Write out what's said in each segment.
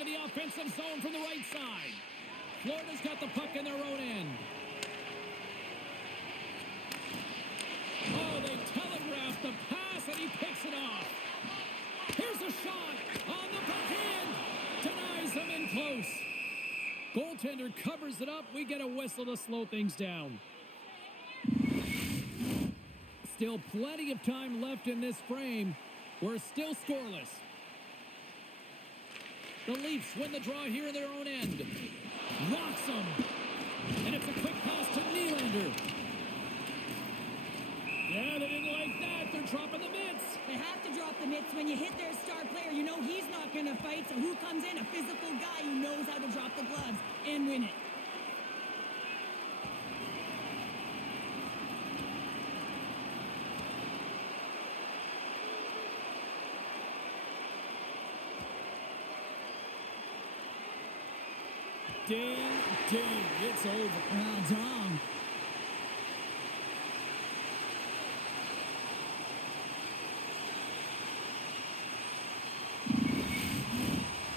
into the offensive zone from the right side. Florida's got the puck in their own end. Oh, they telegraphed the pass, and he picks it off. Here's a shot on the backhand. Denies them in close. Goaltender covers it up. We get a whistle to slow things down. Still plenty of time left in this frame. We're still scoreless. The Leafs win the draw here in their own end. Rocks them. And it's a quick pass to Nylander. Yeah, they didn't like that. They're dropping the mitts. They have to drop the mitts. When you hit their star player, you know he's not going to fight. So who comes in? A physical guy who knows how to drop the gloves and win it. Ding, ding. It's over. Well done.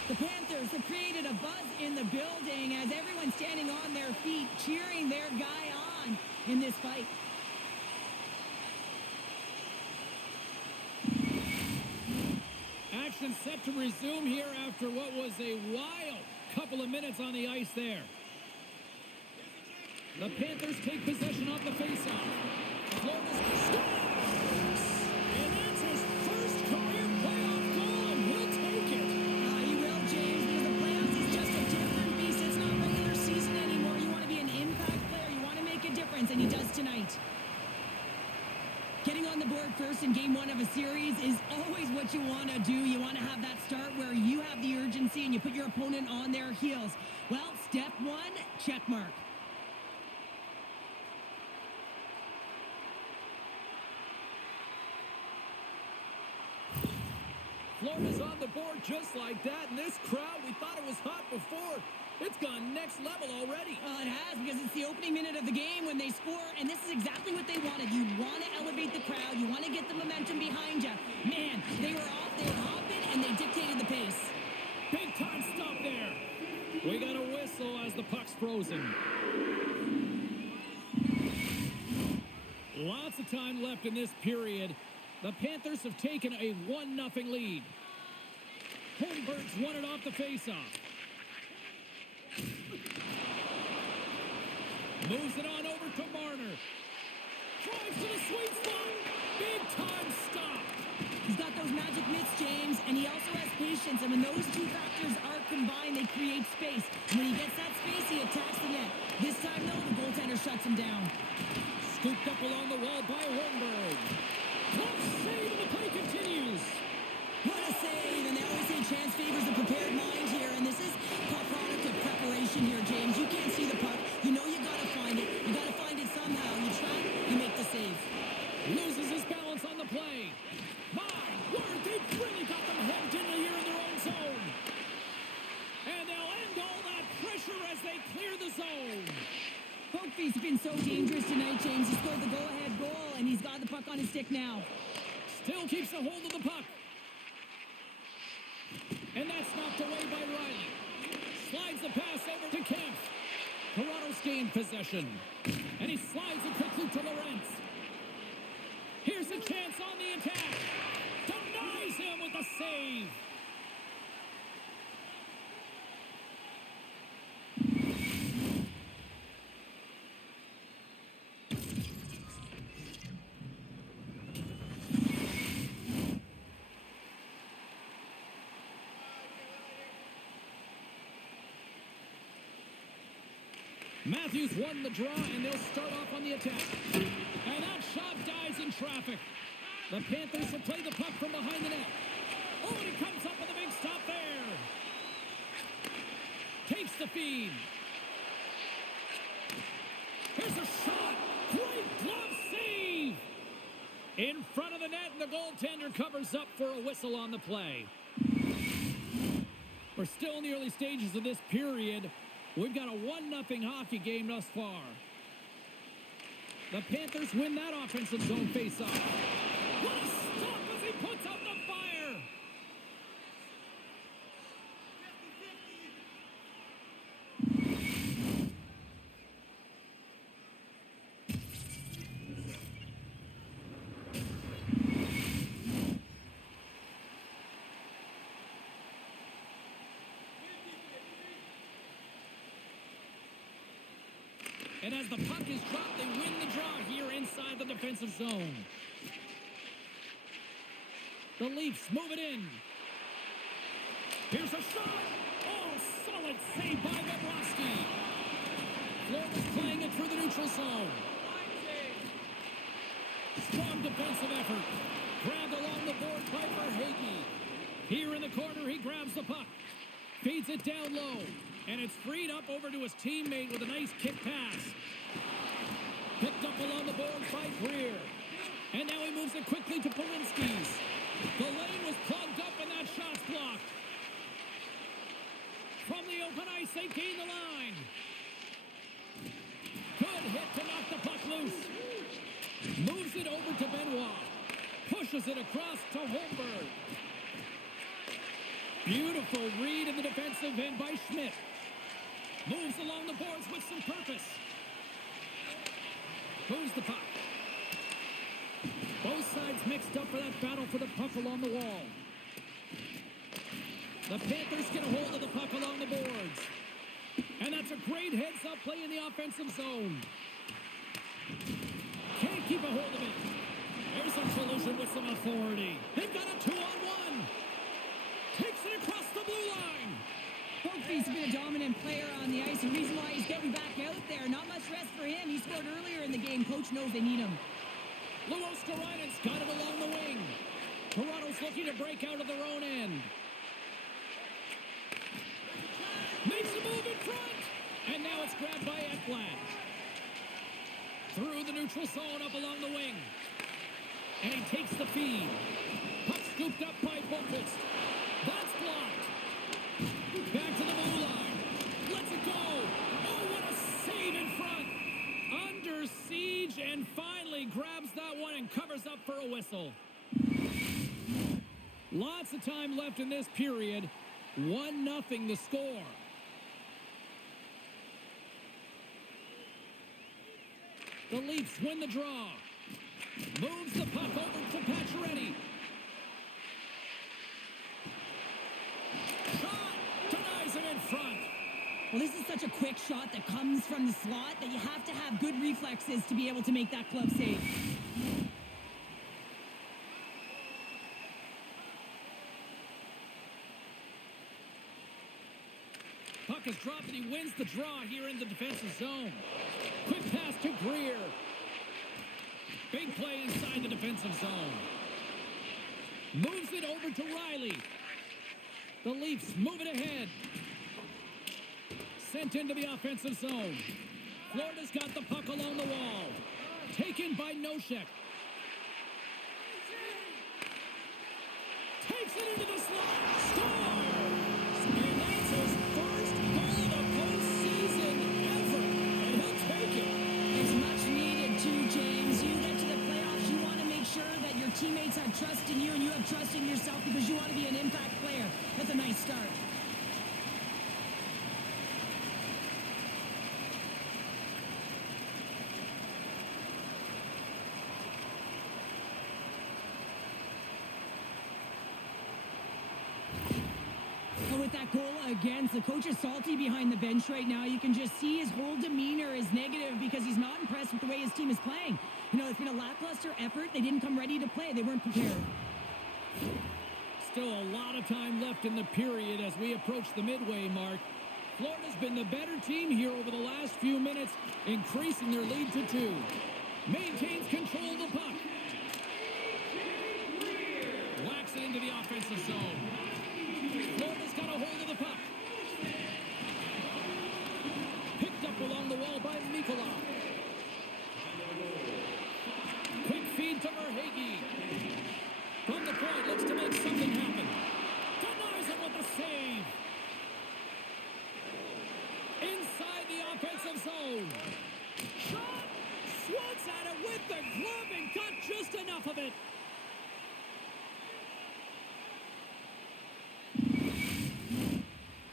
The Panthers have created a buzz in the building as everyone's standing on their feet, cheering their guy on in this fight. Action set to resume here after what was a wild couple of minutes on the ice there. The Panthers take possession off the faceoff. Florida's scores! And that's his first career playoff goal, and he'll take it. You will, James, because the playoffs is just a different beast. It's not regular season anymore. You want to be an impact player. You want to make a difference, and he does tonight. Getting on the board first in game one of a series is always what you want to do. You want to have that start where you have the urgency and you put your opponent on their heels. Well, step one, check mark. Florida's on the board just like that, and this crowd, we thought it was hot before. It's gone next level already. Well, it has, because it's the opening minute of the game when they score, and this is exactly what they wanted. You want to elevate the crowd. You want to get the momentum behind you. Man, they were off, they were hopping, and they dictated the pace. Big time stop there. We got a whistle as the puck's frozen. Lots of time left in this period. The Panthers have taken a 1-0 lead. Holmberg's won it off the faceoff. Moves it on over to Marner. Drives to the sweet spot. Big time stop. He's got those magic mitts, James, and he also has patience. And when those two factors are combined, they create space. And when he gets that space, he attacks the net. This time, though, the goaltender shuts him down. Scooped up along the wall by Holmberg. Close save, and the play continues. What a save, and they always say chance favors the prepared mind here, and this is a product of preparation here, James. You can't see the puck. You know you got to find it. You got to find it somehow. You try, you make the save. Loses his balance on the play. My word, they've really got them hemmed in here in their own zone. And they'll end all that pressure as they clear the zone. Hope's been so dangerous tonight, James. He scored the go-ahead goal, and he's got the puck on his stick now. Still keeps a hold of the puck. And that's knocked away by Riley. Slides the pass over to Kemp. Toronto's gained possession. And he slides it quickly to Lorentz. Here's a chance on the attack. Denies him with a save. Matthews won the draw, and they'll start off on the attack. And that shot dies in traffic. The Panthers will play the puck from behind the net. Oh, and he comes up with a big stop there. Takes the feed. Here's a shot. Great glove save. In front of the net, and the goaltender covers up for a whistle on the play. We're still in the early stages of this period. We've got a 1-0 hockey game thus far. The Panthers win that offensive zone faceoff. What a stop as he puts out the fire! And as the puck is dropped, they win the draw here inside the defensive zone. The Leafs move it in. Here's a shot. Oh, solid save by Bobrovsky. Florida's playing it through the neutral zone. Strong defensive effort. Grabbed along the board by Verhaeghe. Here in the corner, he grabs the puck. Feeds it down low. And it's freed up over to his teammate with a nice kick pass. Picked up along the boards by Greer. And now he moves it quickly to Polinski's. The lane was plugged up and that shot's blocked. From the open ice, they gain the line. Good hit to knock the puck loose. Moves it over to Benoit. Pushes it across to Holmberg. Beautiful read in the defensive end by Schmidt. Moves along the boards with some purpose. Moves the puck. Both sides mixed up for that battle for the puck along the wall. The Panthers get a hold of the puck along the boards. And that's a great heads-up play in the offensive zone. Can't keep a hold of it. There's some collision with some authority. They've got a 2-on-1. Takes it across the blue line. Boakby's been a dominant player on the ice. The reason why he's getting back out there, not much rest for him. He scored earlier in the game. Coach knows they need him. Luosterainen's got it along the wing. Toronto's looking to break out of their own end. Makes a move in front. And now it's grabbed by Ekblad. Through the neutral zone up along the wing. And he takes the feed. Puck scooped up by Boqvist. That's blocked. Back to the blue line. Lets it go. Oh, what a save in front. Under siege and finally grabs that one and covers up for a whistle. Lots of time left in this period. 1-0 the score. The Leafs win the draw. Moves the puck over to Pacioretty. Shot! Denies him in front. Well, this is such a quick shot that comes from the slot that you have to have good reflexes to be able to make that glove save. Puck is dropped and he wins the draw here in the defensive zone. Quick pass to Greer. Big play inside the defensive zone. Moves it over to Riley. The Leafs move it ahead. Sent into the offensive zone. Florida's got the puck along the wall. Taken by Nosek. Takes it into the slot. Scores! And that's his first goal of the postseason ever. And he'll take it. It's much needed too, James. You get to the playoffs, you want to make sure that your teammates have trust in you and you have trust in yourself because you want to be an impact player. That's a nice start. With that goal against, the coach is salty behind the bench right now. You can just see his whole demeanor is negative because he's not impressed with the way his team is playing. You know, it's been a lackluster effort. They didn't come ready to play. They weren't prepared. Still a lot of time left in the period as we approach the midway mark. Florida's been the better team here over the last few minutes, increasing their lead to 2. Maintains control of the puck. Whacks it into the offensive zone. Florida's got a hold of the puck. Picked up along the wall by Mikula. Quick feed to Verhaeghe. From the point, looks to make something happen. Denies it with a save. Inside the offensive zone. Shot! Swats at it with the glove and got just enough of it.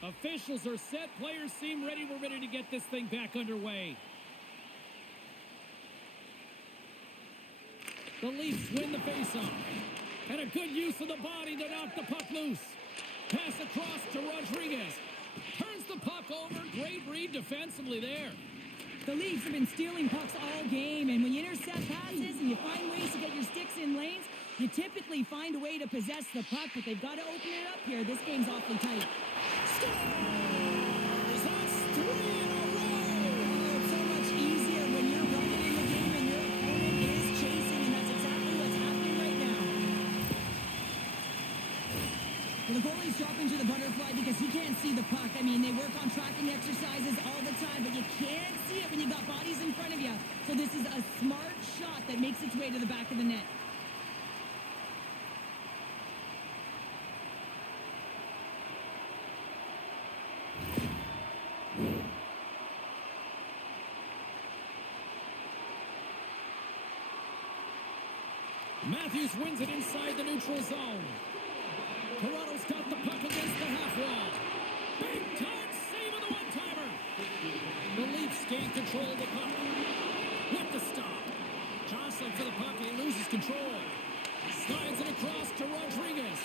Officials are set. Players seem ready. We're ready to get this thing back underway. The Leafs win the faceoff. And a good use of the body to knock the puck loose. Pass across to Rodriguez. Turns the puck over. Great read defensively there. The Leafs have been stealing pucks all game, and when you intercept passes and you find ways to get your sticks in lanes, you typically find a way to possess the puck, but they've got to open it up here. This game's awfully tight. Scores! That's 3 in a row! It's so much easier when you're running in the game and your opponent is chasing, and that's exactly what's happening right now. Well, the goalie's dropping to the butterfly because he can't see the puck. I mean, they work on tracking exercises all the time, but you can't see it when you got bodies in front of you. So this is a smart shot that makes its way to the back of the net. Matthews wins it inside the neutral zone. Toronto's got the puck against the half wall. Big time save of the one-timer. The Leafs gain control of the puck. With the stop. Jostling for the puck and he loses control. Slides it across to Rodriguez.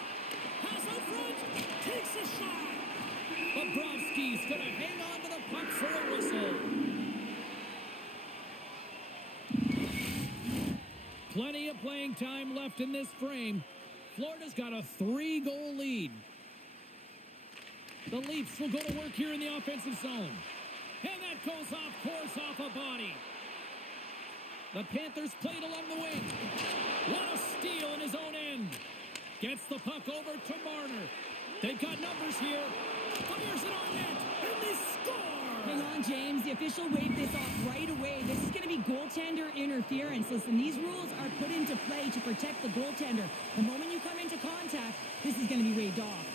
Pass out front. Takes a shot. Bobrovsky's going to hang on to the puck for a whistle. Plenty of playing time left in this frame. Florida's got a 3-goal lead. The Leafs will go to work here in the offensive zone. And that goes off course off a body. The Panthers played along the wing. What a steal in his own end. Gets the puck over to Marner. They've got numbers here. Fires it on net. And they score! Hang on, James. The official waved this off right away. This is going to be goaltender interference. Listen, these rules are put into play to protect the goaltender. The moment you come into contact, this is going to be waved off.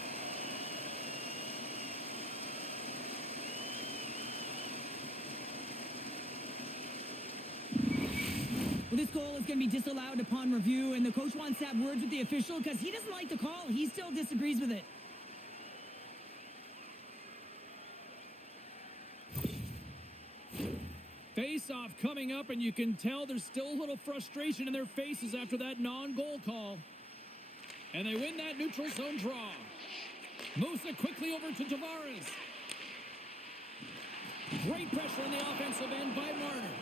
Well, this goal is going to be disallowed upon review, and the coach wants to have words with the official because he doesn't like the call. He still disagrees with it. Face-off coming up, and you can tell there's still a little frustration in their faces after that non-goal call. And they win that neutral zone draw. Moves it quickly over to Tavares. Great pressure on the offensive end by Marner.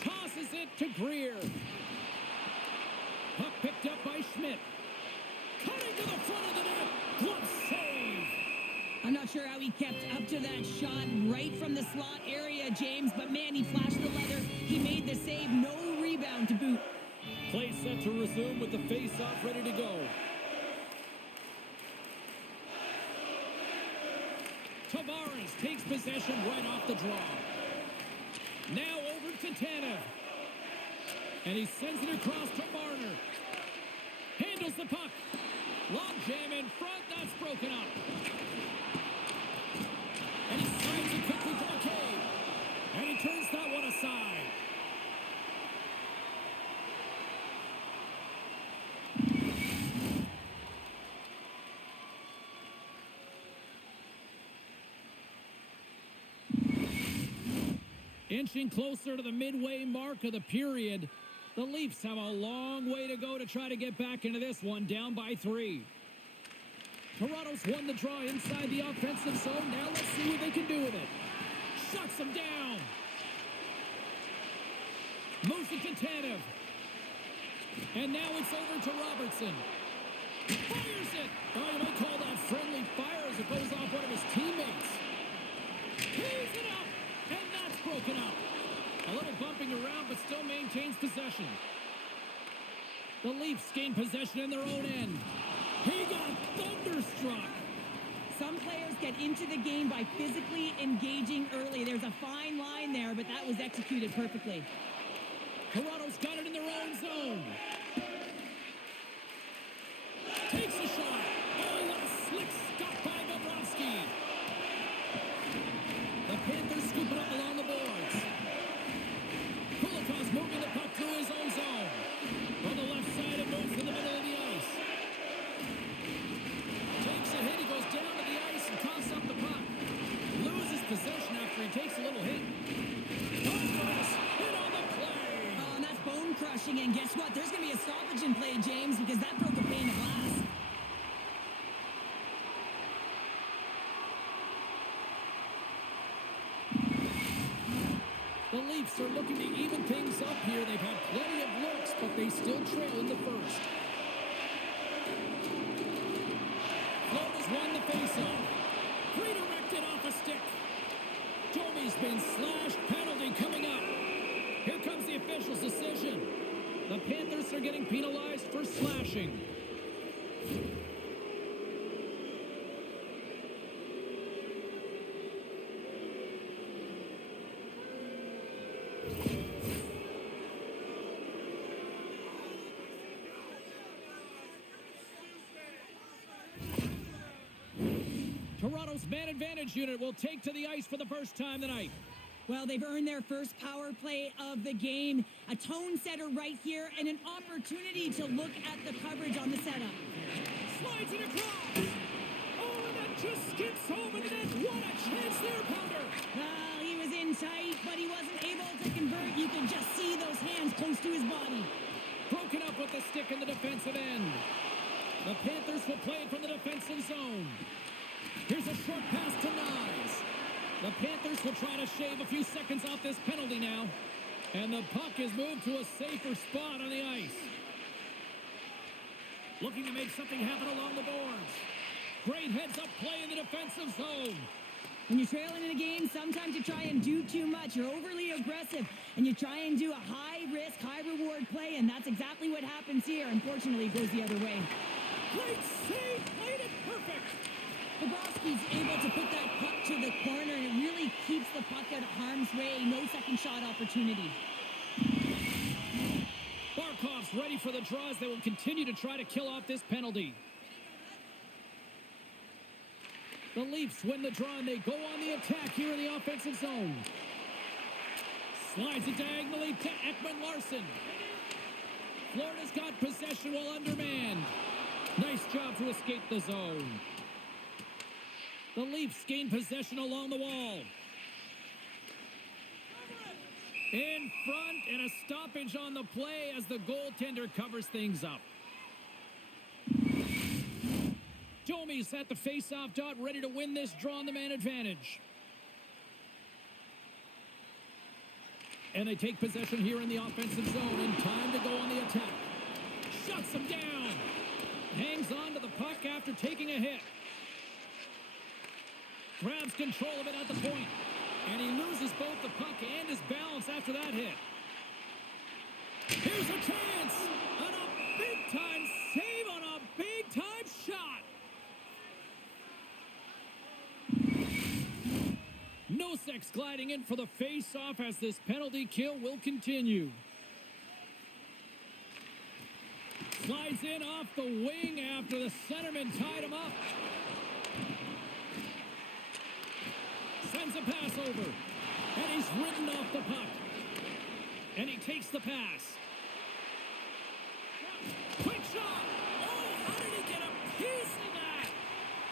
Tosses it to Greer. Puck picked up by Schmidt. Cutting to the front of the net. Glove save. I'm not sure how he kept up to that shot right from the slot area, James, but man, he flashed the leather. He made the save. No rebound to boot. Play set to resume with the face-off ready to go. Tavares takes possession right off the draw. Now over to Tanev. And he sends it across to Marner. Handles the puck. Long jam in front. That's broken up. And he slides it quickly to McCabe. And he turns that one aside. Inching closer to the midway mark of the period, the Leafs have a long way to go to try to get back into this one, down by 3. Toronto's won the draw inside the offensive zone. Now let's see what they can do with it. Shuts them down. Moves it to Tanev. And now it's over to Robertson. Fires it. Oh, you might call that friendly fire as it goes off one of his teammates. Tees it up. And that's broken up. A little bumping around, but still maintains possession. The Leafs gain possession in their own end. He got thunderstruck. Some players get into the game by physically engaging early. There's a fine line there, but that was executed perfectly. Toronto's got it in their own zone. Takes a shot. Oh, what a slick stop by Bobrovsky. The Panthers scoop it up along the boards. Kulikov's moving the puck through his own zone. On the left side, it moves to the middle of the ice. Takes a hit, he goes down to the ice and tosses up the puck. Loses possession after he takes a little hit. Honduras hit on the play. Oh, and that's bone crushing, and guess what? There's going to be a stoppage in play, James, because that broke a pane of glass. The Leafs are looking to even things up here. They've had plenty of looks, but they still trail in the first. Florida's won the faceoff. Redirected off a stick. Domi's been slashed. Penalty coming up. Here comes the official's decision. The Panthers are getting penalized for slashing. Toronto's man advantage unit will take to the ice for the first time tonight. Well, they've earned their first power play of the game. A tone setter right here and an opportunity to look at the coverage on the setup. Slides it across. Oh, and that just skips over the net. What a chance there, Powder. Well, he was in tight, but he wasn't able to convert. You can just see those hands close to his body. Broken up with the stick in the defensive end. The Panthers will play it from the defensive zone. Here's a short pass to Nyes. The Panthers will try to shave a few seconds off this penalty now. And the puck is moved to a safer spot on the ice. Looking to make something happen along the boards. Great heads-up play in the defensive zone. When you're trailing in a game, sometimes you try and do too much. You're overly aggressive, and you try and do a high-risk, high-reward play, and that's exactly what happens here. Unfortunately, it goes the other way. Great save. Played it perfect. Bobrovsky's able to put that puck to the corner, and it really keeps the puck out of harm's way. No second shot opportunity. Barkov's ready for the draws. They will continue to try to kill off this penalty. The Leafs win the draw, and they go on the attack here in the offensive zone. Slides it diagonally to Ekman-Larsson. Florida's got possession while undermanned. Nice job to escape the zone. The Leafs gain possession along the wall. In front, and a stoppage on the play as the goaltender covers things up. Domi's at the face-off dot, ready to win this draw on the man advantage. And they take possession here in the offensive zone, and time to go on the attack. Shuts them down. Hangs on to the puck after taking a hit. Grabs control of it at the point. And he loses both the puck and his balance after that hit. Here's a chance. And a big-time save on a big-time shot. Nosek's gliding in for the face-off as this penalty kill will continue. Slides in off the wing after the centerman tied him up. Sends a pass over. And he's ridden off the puck. And he takes the pass. Quick shot. Oh, how did he get a piece of that?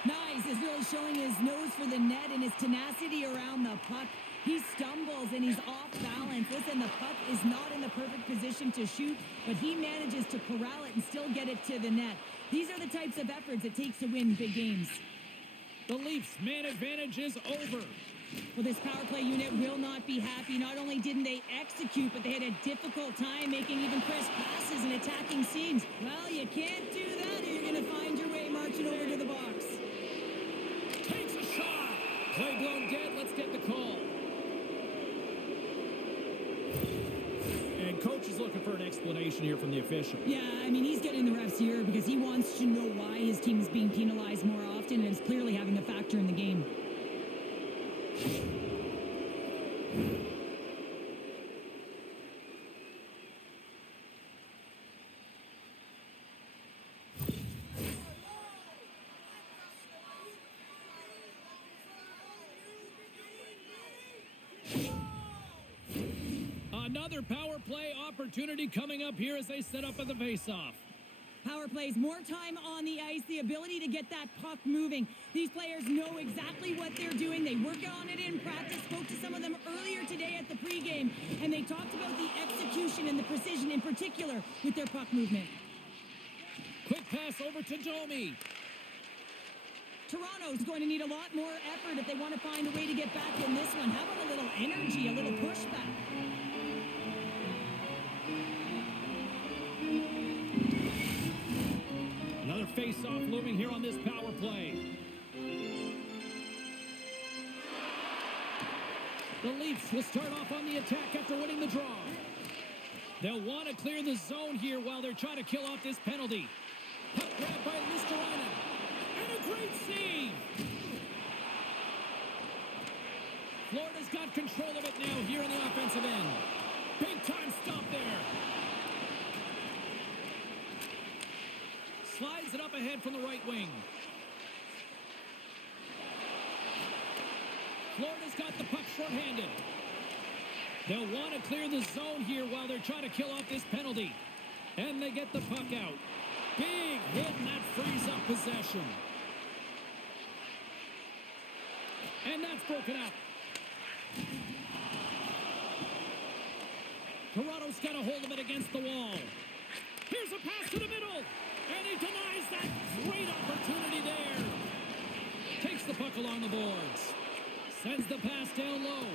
Nice is really showing his nose for the net and his tenacity around the puck. He stumbles and he's off balance. Listen, the puck is not in the perfect position to shoot, but he manages to corral it and still get it to the net. These are the types of efforts it takes to win big games. The Leafs' man advantage is over. Well, this power play unit will not be happy. Not only didn't they execute, but they had a difficult time making even crisp passes and attacking seams. Well, you can't do that, or you're going to find your way marching over to the box. Takes a shot. Play blown dead. Let's get the call. And coach is looking for an explanation here from the official. Yeah, I mean, he's getting the refs here because he wants to know why his team is being penalized more often, and is clearly having a factor in the game. Another power play opportunity coming up here as they set up at the faceoff. Power plays, more time on the ice, the ability to get that puck moving. These players know exactly what they're doing. They work on it in practice. Spoke to some of them earlier today at the pregame, and they talked about the execution and the precision in particular with their puck movement. Quick pass over to Domi. Toronto's going to need a lot more effort if they want to find a way to get back in this one. How about a little energy, a little pushback? Another face-off looming here on this power play. The Leafs will start off on the attack after winning the draw. They'll want to clear the zone here while they're trying to kill off this penalty. Puck grab by Luosterainen. And a great save! Florida's got control of it now here in the offensive end. Big time stop there. Slides it up ahead from the right wing. Florida's got the puck shorthanded. They'll want to clear the zone here while they're trying to kill off this penalty. And they get the puck out. Big hit, and that frees up possession. And that's broken up. Toronto's got a hold of it against the wall. Here's a pass to the middle. And he denies that great opportunity there. Takes the puck along the boards. Sends the pass down low.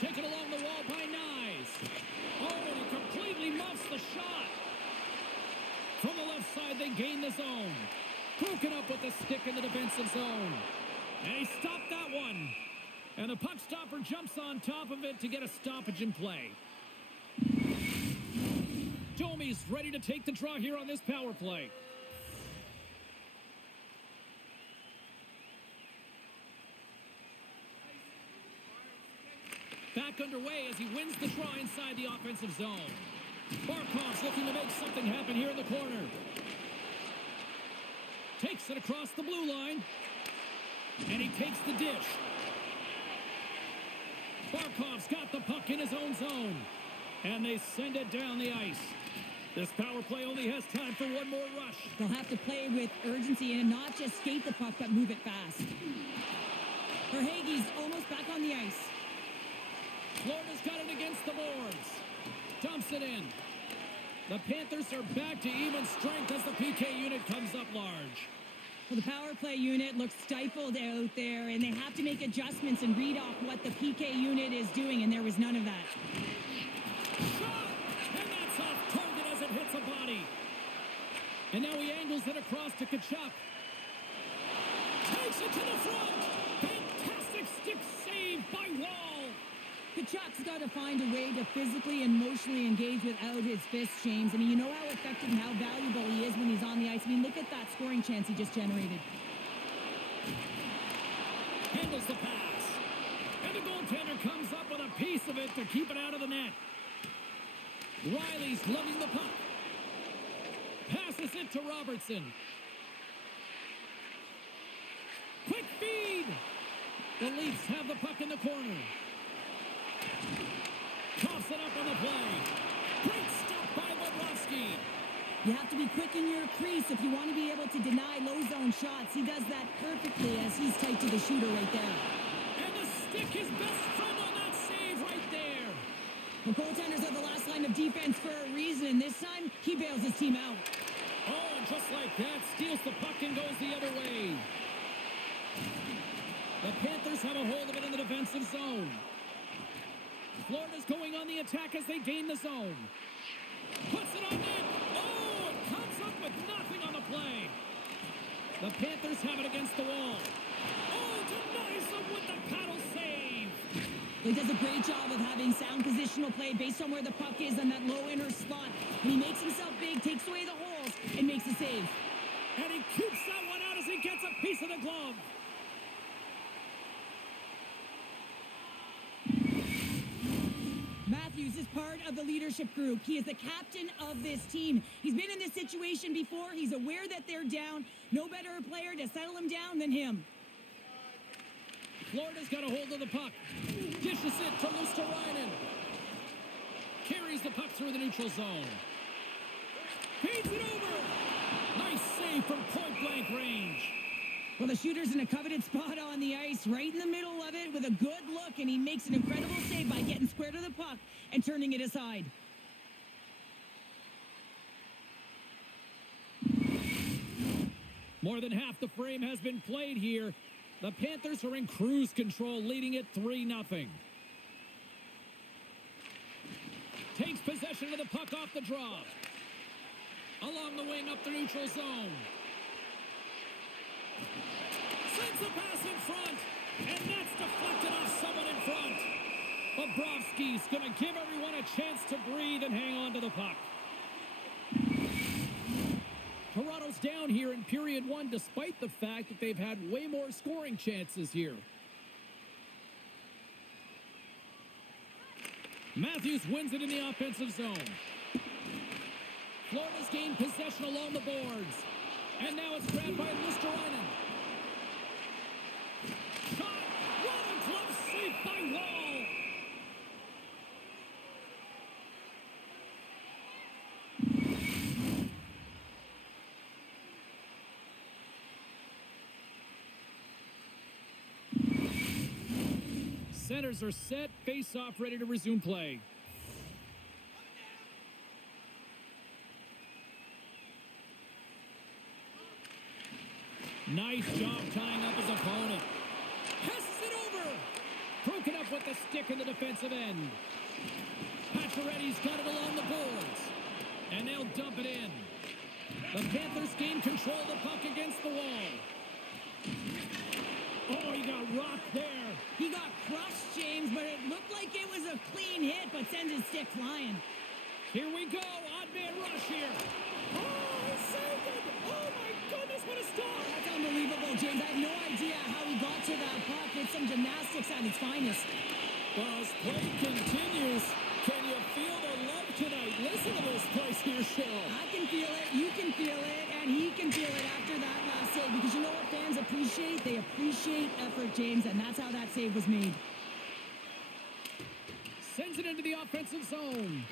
Taken along the wall by Nyes. Oh, and he completely muffs the shot. From the left side, they gain the zone. Broken up with the stick in the defensive zone. And he stopped that one. And the puck stopper jumps on top of it to get a stoppage in play. Domi's ready to take the draw here on this power play. Back underway as he wins the draw inside the offensive zone. Barkov's looking to make something happen here in the corner. Takes it across the blue line. And he takes the dish. Barkov's got the puck in his own zone. And they send it down the ice. This power play only has time for one more rush. They'll have to play with urgency and not just skate the puck, but move it fast. Verhaeghe's almost back on the ice. Florida's got it against the boards. Dumps it in. The Panthers are back to even strength as the PK unit comes up large. Well, the power play unit looks stifled out there, and they have to make adjustments and read off what the PK unit is doing, and there was none of that. Shot! And that's off target as it hits a body. And now he angles it across to Tkachuk. Takes it to the front. Fantastic stick save by Wall. Tkachuk's got to find a way to physically and emotionally engage without his fists, James. I mean, you know how effective and how valuable he is when he's on the ice. I mean, look at that scoring chance he just generated. Handles the pass. And the goaltender comes up with a piece of it to keep it out of the net. Riley's lugging the puck. Passes it to Robertson. Quick feed. The Leafs have the puck in the corner. Coughs it up on the play. Great stop by Bobrovsky. You have to be quick in your crease if you want to be able to deny low zone shots. He does that perfectly as he's tight to the shooter right there. And the stick is best friend on that save right there. The goaltenders are the last line of defense for a reason. This time, he bails his team out. Oh, and just like that, steals the puck and goes the other way. The Panthers have a hold of it in the defensive zone. Florida's going on the attack as they gain the zone. Puts it on net. Oh, it comes up with nothing on the play. The Panthers have it against the wall. Oh, denies them with the paddle save. He does a great job of having sound positional play based on where the puck is on that low inner slot. And he makes himself big, takes away the holes, and makes a save. And he keeps that one out as he gets a piece of the glove. Matthews is part of the leadership group. He is the captain of this team. He's been in this situation before. He's aware that they're down. No better player to settle him down than him. Florida's got a hold of the puck. Dishes it to Luosterainen. Carries the puck through the neutral zone. Feeds it over. Nice save from point-blank range. Well, the shooter's in a coveted spot on the ice, right in the middle of it with a good look, and he makes an incredible save by getting square to the puck and turning it aside. More than half the frame has been played here. The Panthers are in cruise control, leading it 3-0. Takes possession of the puck off the draw. Along the wing up the neutral zone. Sends the pass in front. And that's deflected off someone in front. Bobrovsky's going to give everyone a chance to breathe and hang on to the puck. Toronto's down here in period 1 despite the fact that they've had way more scoring chances here. Matthews wins it in the offensive zone. Florida's gained possession along the boards. And now it's grabbed by Luosterainen. Shot! What a glove save by Wall! Centers are set, face-off ready to resume play. Nice job tying up his opponent. Passes it over. Broken up with the stick in the defensive end. Pacioretty's got it along the boards. And they'll dump it in. The Panthers gain control of the puck against the wall. Oh, he got rocked there. He got crushed, James, but it looked like it was a clean hit, but sends his stick flying. Here we go. Odd man rush here. Oh, he saved it. Oh, my goodness, what a stop. That's unbelievable, James. I have no idea how he got to that puck. It's some gymnastics at its finest. Well, as play continues, can you feel the love tonight? Listen to this place here, Cheryl. I can feel it, you can feel it, and he can feel it after that last save. Because you know what fans appreciate? They appreciate effort, James, and that's how that save was made. Sends it into the offensive zone.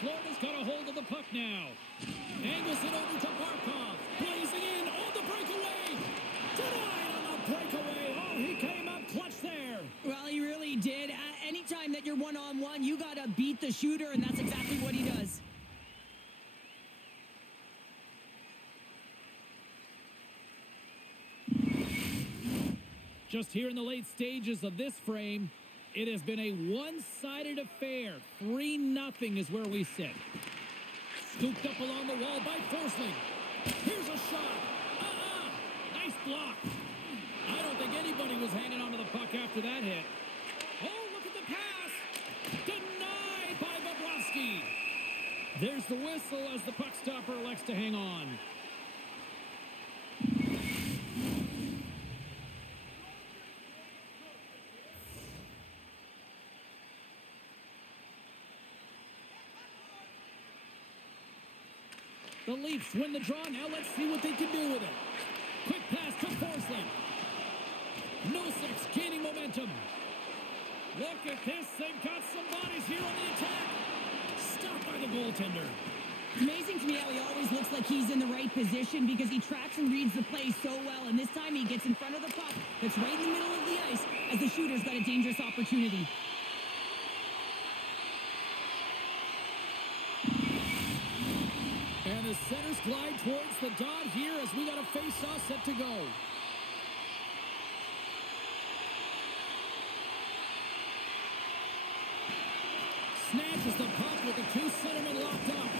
Florida's got a hold of the puck now. Angles it over to Barkov. Blazing in on the breakaway. Denied on the breakaway. Oh, he came up clutch there. Well, he really did. Anytime that you're one-on-one, you got to beat the shooter, and that's exactly what he does. Just here in the late stages of this frame, it has been a one-sided affair. 3-0 is where we sit. Scooped up along the wall by Forsling. Here's a shot. Nice block. I don't think anybody was hanging onto the puck after that hit. Oh, look at the pass. Denied by Bobrovsky. There's the whistle as the puck stopper elects to hang on. The Leafs win the draw. Now let's see what they can do with it. Quick pass to Forsling. Nosek gaining momentum. Look at this. They've got some bodies here on the attack. Stopped by the goaltender. Amazing to me how he always looks like he's in the right position because he tracks and reads the play so well. And this time he gets in front of the puck that's right in the middle of the ice as the shooter's got a dangerous opportunity. And the centers glide towards the dot here as we got a face-off set to go. Snatches the puck with the two centermen locked up.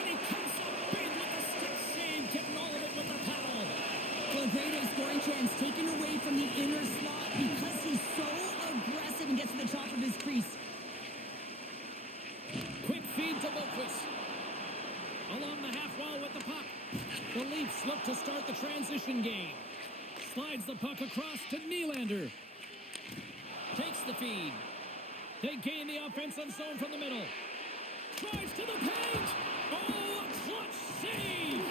And he comes up big with the stick save, getting all of it with the paddle. Well, a great scoring chance taken away from the inner slot because he's so aggressive and gets to the top of his crease. Quick feed to Boquist. Along the half wall with the puck. The Leafs look to start the transition game. Slides the puck across to Nylander. Takes the feed. They gain the offensive zone from the middle. Drives to the paint. Oh, a clutch save.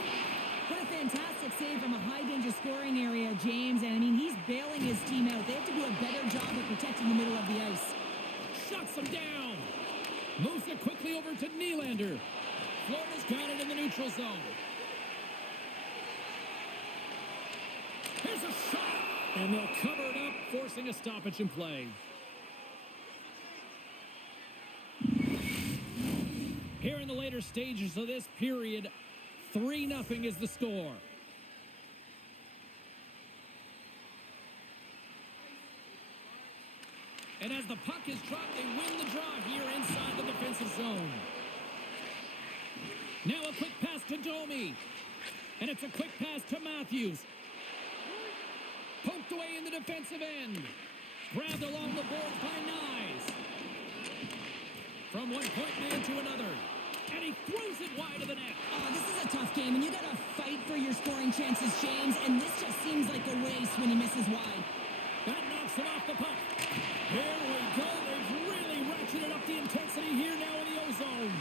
What a fantastic save from a high-danger scoring area, James. And, I mean, he's bailing his team out. They have to do a better job of protecting the middle of the ice. Shuts him down. Moves it quickly over to Nylander. Florida's got it in the neutral zone. Here's a shot. And they'll cover it up, forcing a stoppage in play. Here in the later stages of this period, 3-0 is the score. And as the puck is dropped, they win the draw here inside the defensive zone. Now a quick pass to Domi. And it's a quick pass to Matthews. Poked away in the defensive end. Grabbed along the boards by Nyes. From one point man to another. And he throws it wide of the net. Oh, this is a tough game, and you got to fight for your scoring chances, James. And this just seems like a race when he misses wide. That knocks it off the puck. Here we go. They've really ratcheted up the intensity here now in the O-zone.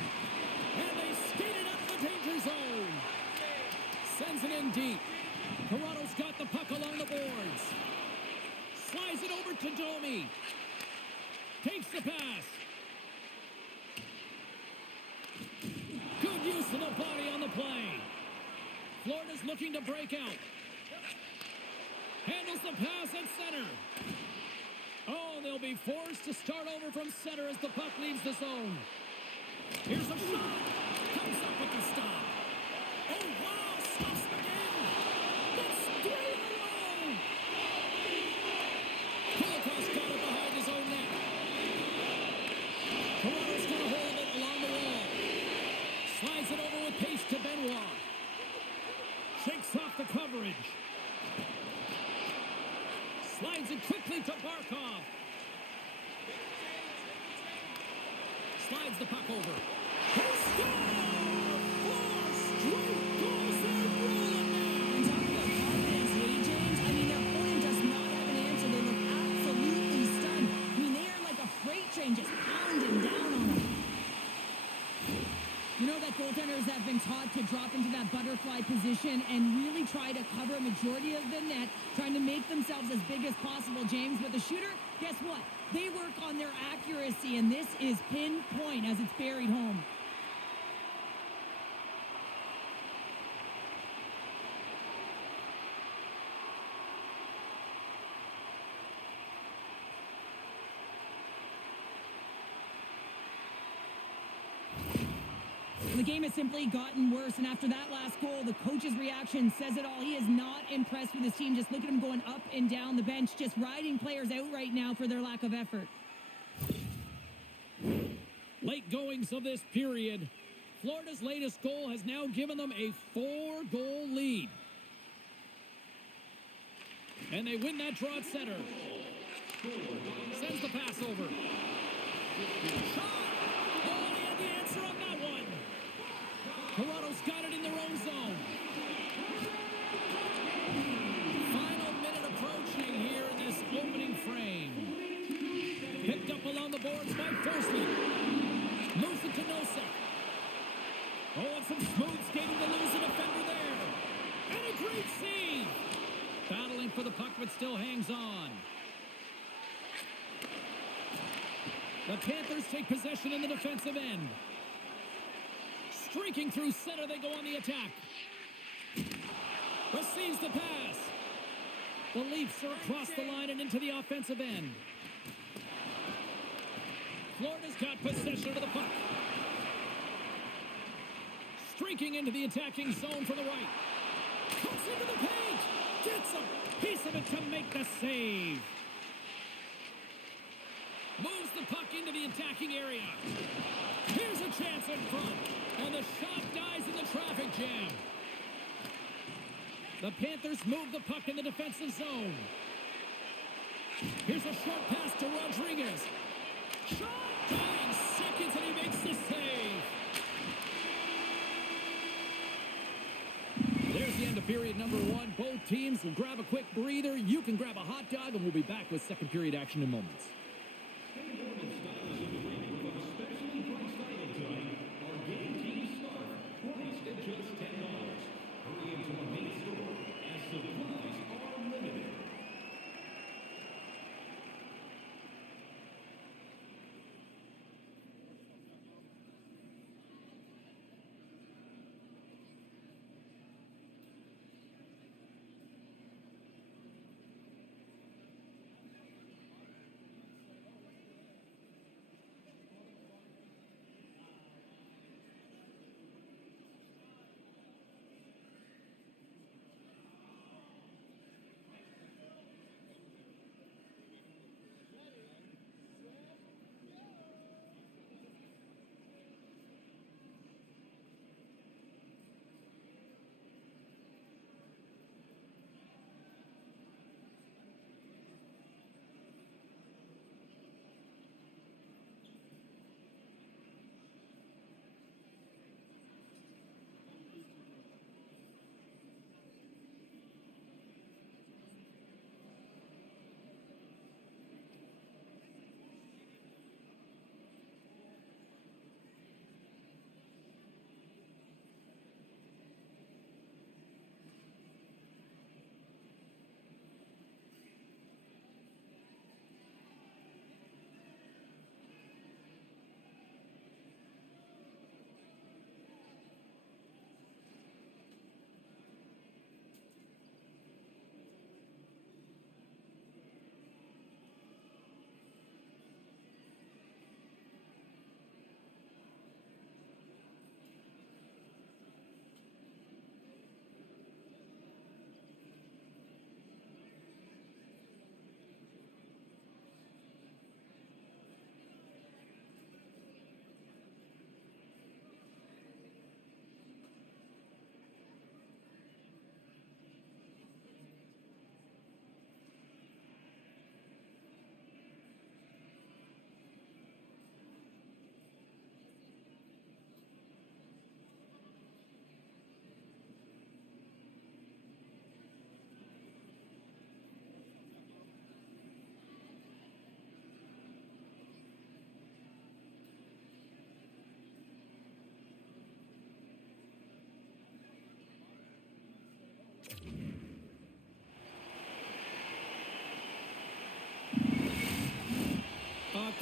And they skate it out of the danger zone. Sends it in deep. Toronto's got the puck along the boards. Slides it over to Domi. Takes the pass. Good use of the body on the play. Florida's looking to break out. Handles the pass at center. Oh, they'll be forced to start over from center as the puck leaves the zone. Here's a shot. Comes up with the stop. Oh, wow. Stops the game. That's 3 in a row. Kulikov got it behind his own net. Toronto's got a hold of it along the wall. Slides it over with pace to Benoit. Shakes off the coverage. Slides it quickly to Barkov. Slides the puck over. He scores! 4 straight goals. They're rolling now. And talk about confidence, hey, James? I mean, their opponent does not have an answer. They look absolutely stunned. I mean, they are like a freight train just pounding down on them. You know that goaltenders have been taught to drop into that butterfly position and really try to cover a majority of the net, trying to make themselves as big as possible, James. But the shooter, guess what? They work on their accuracy, and this is pinpoint as it's buried home. The game has simply gotten worse, and after that last goal, the coach's reaction says it all. He is not impressed with his team. Just look at him going up and down the bench, just riding players out right now for their lack of effort. Late goings of this period. Florida's latest goal has now given them a 4-goal lead. And they win that draw at center. Sends the pass over. Shot! Oh, he had the answer on that one. Toronto's got it in their own zone. Final minute approaching here in this opening frame. Picked up along the boards by Forsman. Moves it to Nosek. Oh, and some smooth skating to lose a defender there. And a great save. Battling for the puck, but still hangs on. The Panthers take possession in the defensive end. Streaking through center, they go on the attack. Receives the pass. The Leafs are across the line and into the offensive end. Florida's got possession of the puck. Streaking into the attacking zone from the right. Comes into the paint. Gets a piece of it to make the save. Moves the puck into the attacking area. Here's a chance in front. And the shot dies in the traffic jam. The Panthers move the puck in the defensive zone. Here's a short pass to Rodriguez. Shot! Dying seconds and he makes the save. There's the end of period number 1. Both teams will grab a quick breather. You can grab a hot dog, and we'll be back with second period action in moments.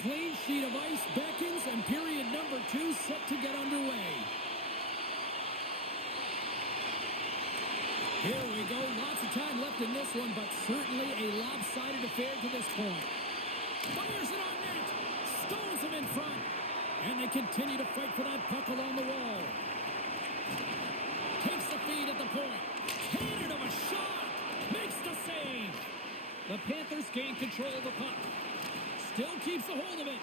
clean sheet of ice beckons, and period number 2 set to get underway. Here we go. Lots of time left in this one, but certainly a lopsided affair to this point. Fires it on net. Stones him in front. And they continue to fight for that puck along the wall. Takes the feed at the point. Cannon of a shot. Makes the save. The Panthers gain control of the puck. Still keeps a hold of it.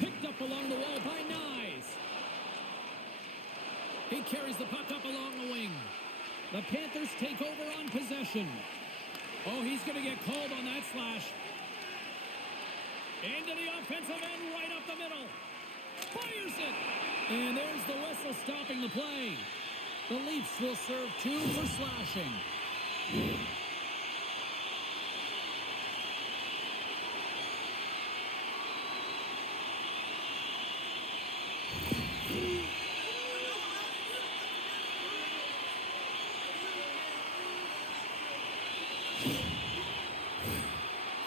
Picked up along the wall by Nyes. He carries the puck up along the wing. The Panthers take over on possession. Oh, he's going to get called on that slash. Into the offensive end, right up the middle. Fires it. And there's the whistle stopping the play. The Leafs will serve 2 for slashing.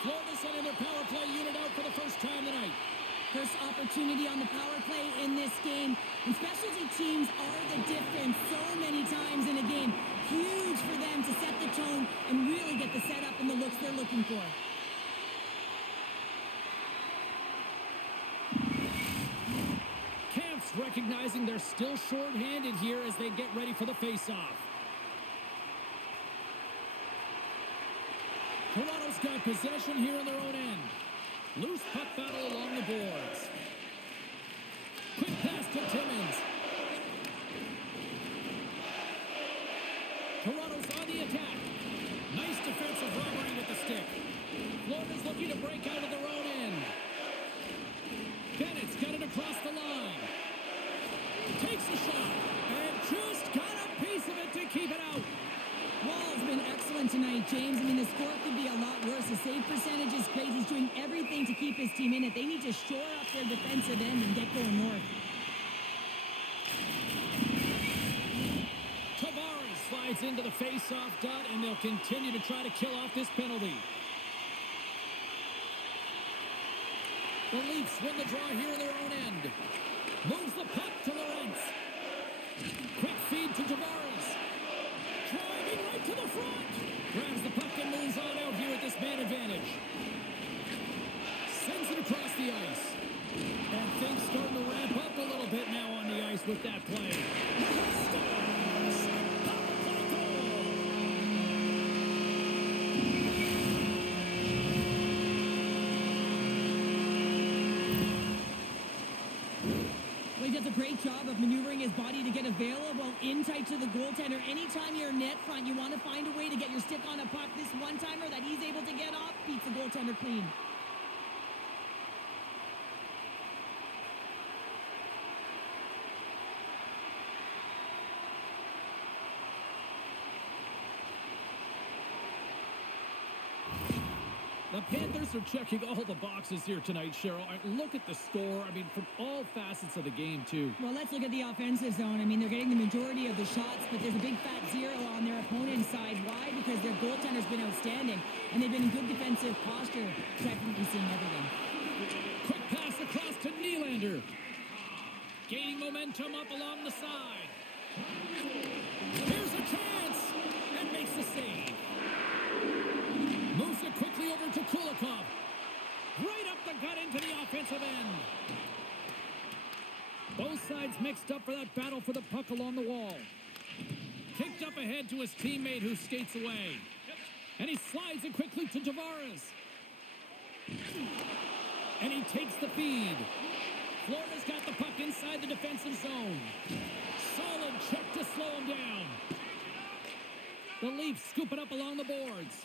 Florida sending their power play unit out for the first time tonight. First opportunity on the power play in this game. And specialty teams are the difference so many times in a game. Huge for them to set the tone and really get the setup and the looks they're looking for. Camp's recognizing they're still short-handed here as they get ready for the face-off. Toronto's got possession here in their own end. Loose puck battle along the boards. Quick pass to Timmins. Toronto's on the attack. Nice defensive robbery with the stick. Florida's looking to break out of their own end. Bennett's got it across the line. Takes the shot. And just got a piece of it to keep it out. Wall's been excellent tonight, James. I mean, the score could be a lot worse. The save percentage is great. He's doing everything to keep his team in it. They need to shore up their defensive end and get going north. Tavares slides into the face-off dot, and they'll continue to try to kill off this penalty. The Leafs win the draw here in their own end. Moves the puck to Lorentz. Quick feed to Tavares. Driving right to the front. Grabs the puck and moves on out here at this man advantage. Sends it across the ice. And things starting to ramp up a little bit now on the ice with that play. Scores! Power play goal! Well, he does a great job of maneuvering his body to get available in tight to the goaltender. Anytime you're net front, you want to find a way to get your stick on a puck. This one-timer that he's able to get off beats the goaltender clean. The Panthers are checking all the boxes here tonight, Cheryl. Look at the score. I mean, from all facets of the game, too. Well, let's look at the offensive zone. I mean, they're getting the majority of the shots, but there's a big fat 0 on their opponent's side. Why? Because their goaltender's been outstanding, and they've been in good defensive posture, technically seeing everything. Quick pass across to Nylander. Gaining momentum up along the side. Here's a chance, and makes the save. Moves it quickly over to Kulikov. Right up the gut into the offensive end. Both sides mixed up for that battle for the puck along the wall. Kicked up ahead to his teammate who skates away. And he slides it quickly to Tavares. And he takes the feed. Florida's got the puck inside the defensive zone. Solid check to slow him down. The Leafs scoop it up along the boards.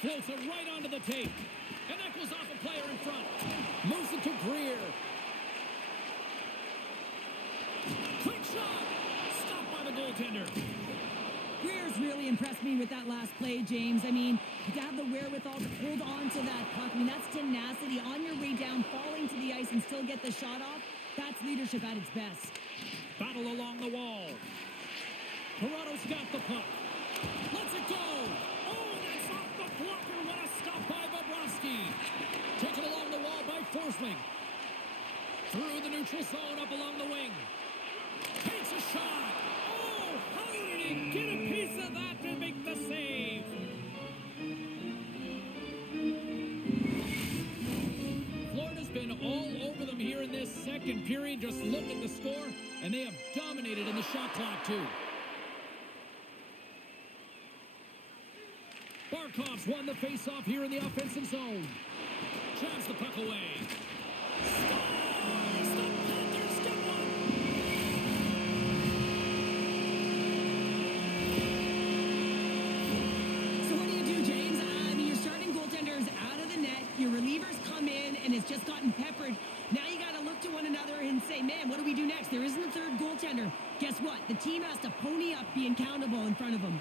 Floats it right onto the tape. And that goes off a player in front. Moves it to Greer. Quick shot. Stopped by the goaltender. Greer's really impressed me with that last play, James. I mean, to have the wherewithal to hold on to that puck. I mean, that's tenacity. On your way down, falling to the ice and still get the shot off. That's leadership at its best. Battle along the wall. Toronto's got the puck. Lets it go. Oh, that's off the blocker. What a stop by neutral zone up along the wing. Takes a shot. Oh, how did he get a piece of that to make the save? Florida's been all over them here in this second period. Just look at the score, and they have dominated in the shot clock, too. Barkov's won the faceoff here in the offensive zone. Drives the puck away. Scores! The Panthers get one! So what do you do, James? I mean, your starting goaltender's out of the net. Your relievers come in, and it's just gotten peppered. Now you got to look to one another and say, man, what do we do next? There isn't a third goaltender. Guess what? The team has to pony up, be accountable in front of them.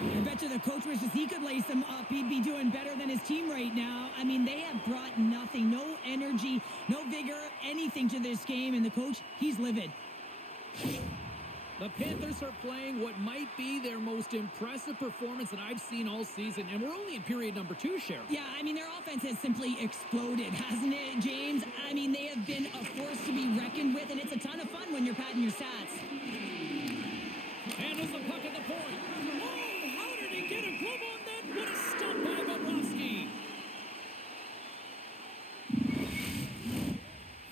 I bet you the coach wishes he could lace them up. He'd be doing better than his team right now. I mean, they have brought nothing, no energy, no vigor, anything to this game. And the coach, he's livid. The Panthers are playing what might be their most impressive performance that I've seen all season. And we're only in period number 2, Cheryl. Yeah, I mean, their offense has simply exploded, hasn't it, James? I mean, they have been a force to be reckoned with, and it's a ton of fun when you're padding your stats. Handles the puck at the point. Oh, how did he get a glove on that? What a stop by Bobrovsky.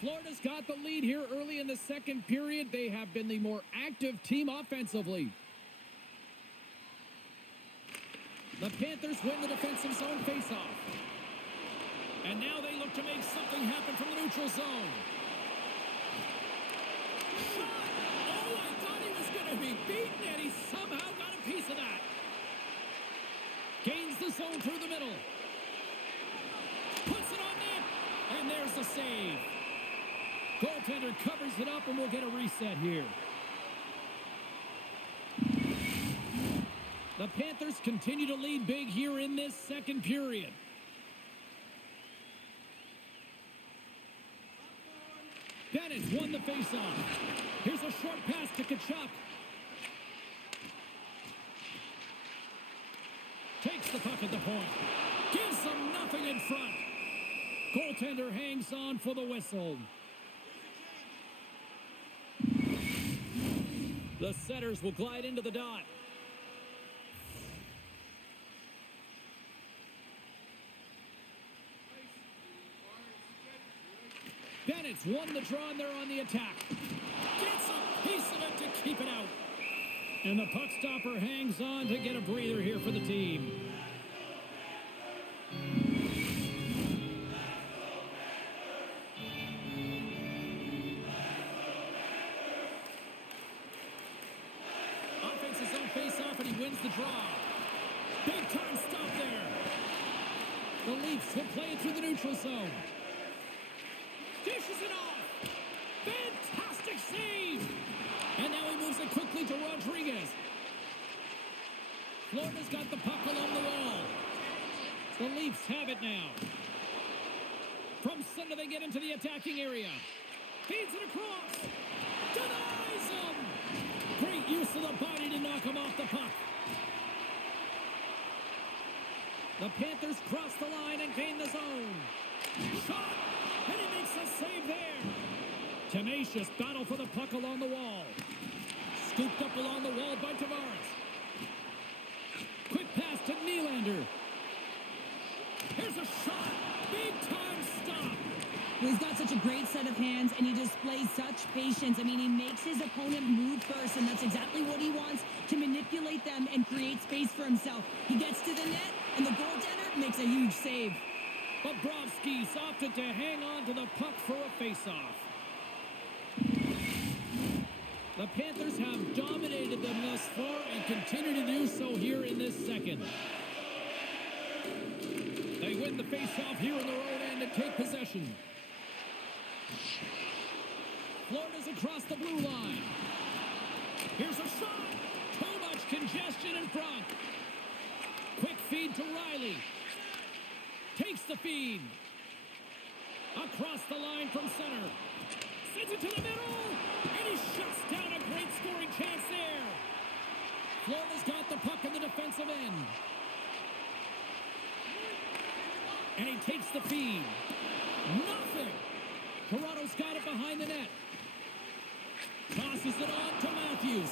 Florida's got the lead here early in the second period. They have been the more active team offensively. The Panthers win the defensive zone faceoff. And now they look to make something happen from the neutral zone. Shot! Oh, I thought he was going to be beaten, and he somehow got a piece of that. Gains the zone through the middle. Puts it on net, and there's the save. Goaltender covers it up, and we'll get a reset here. The Panthers continue to lead big here in this second period. Bennett's won the faceoff. Here's a short pass to Kachuk. Takes the puck at the point. Gives them nothing in front. Goaltender hangs on for the whistle. The setters will glide into the dot. Bennett's won the draw, and they're on the attack. Gets a piece of it to keep it out. And the puck stopper hangs on to get a breather here for the team. Offense is on face-off, and he wins the draw. Big time stop there. The Leafs will play it through the neutral zone. Dishes it off. Fantastic save. And now he moves it quickly to Rodriguez. Florida's got the puck along the wall. The Leafs have it now. From center, they get into the attacking area. Feeds it across. Denies him. Great use of the body to knock him off the puck. The Panthers cross the line and gain the zone. Shot. And he makes a save there. Tenacious battle for the puck along the wall. Scooped up along the wall by Tavares. Quick pass to Nylander. Here's a shot. Big time stop. Well, he's got such a great set of hands, and he displays such patience. I mean, he makes his opponent move first, and that's exactly what he wants, to manipulate them and create space for himself. He gets to the net, and the goaltender makes a huge save. Bobrovsky's opted to hang on to the puck for a faceoff. The Panthers have dominated them thus far and continue to do so here in this second. They win the faceoff here in their own end and take possession. Florida's across the blue line. Here's a shot. Too much congestion in front. Quick feed to Riley. Takes the feed. Across the line from center. Sends it to the middle. And he shuts down a great scoring chance there. Florida's got the puck in the the feed. Nothing. Toronto's got it behind the net. Tosses it on to Matthews.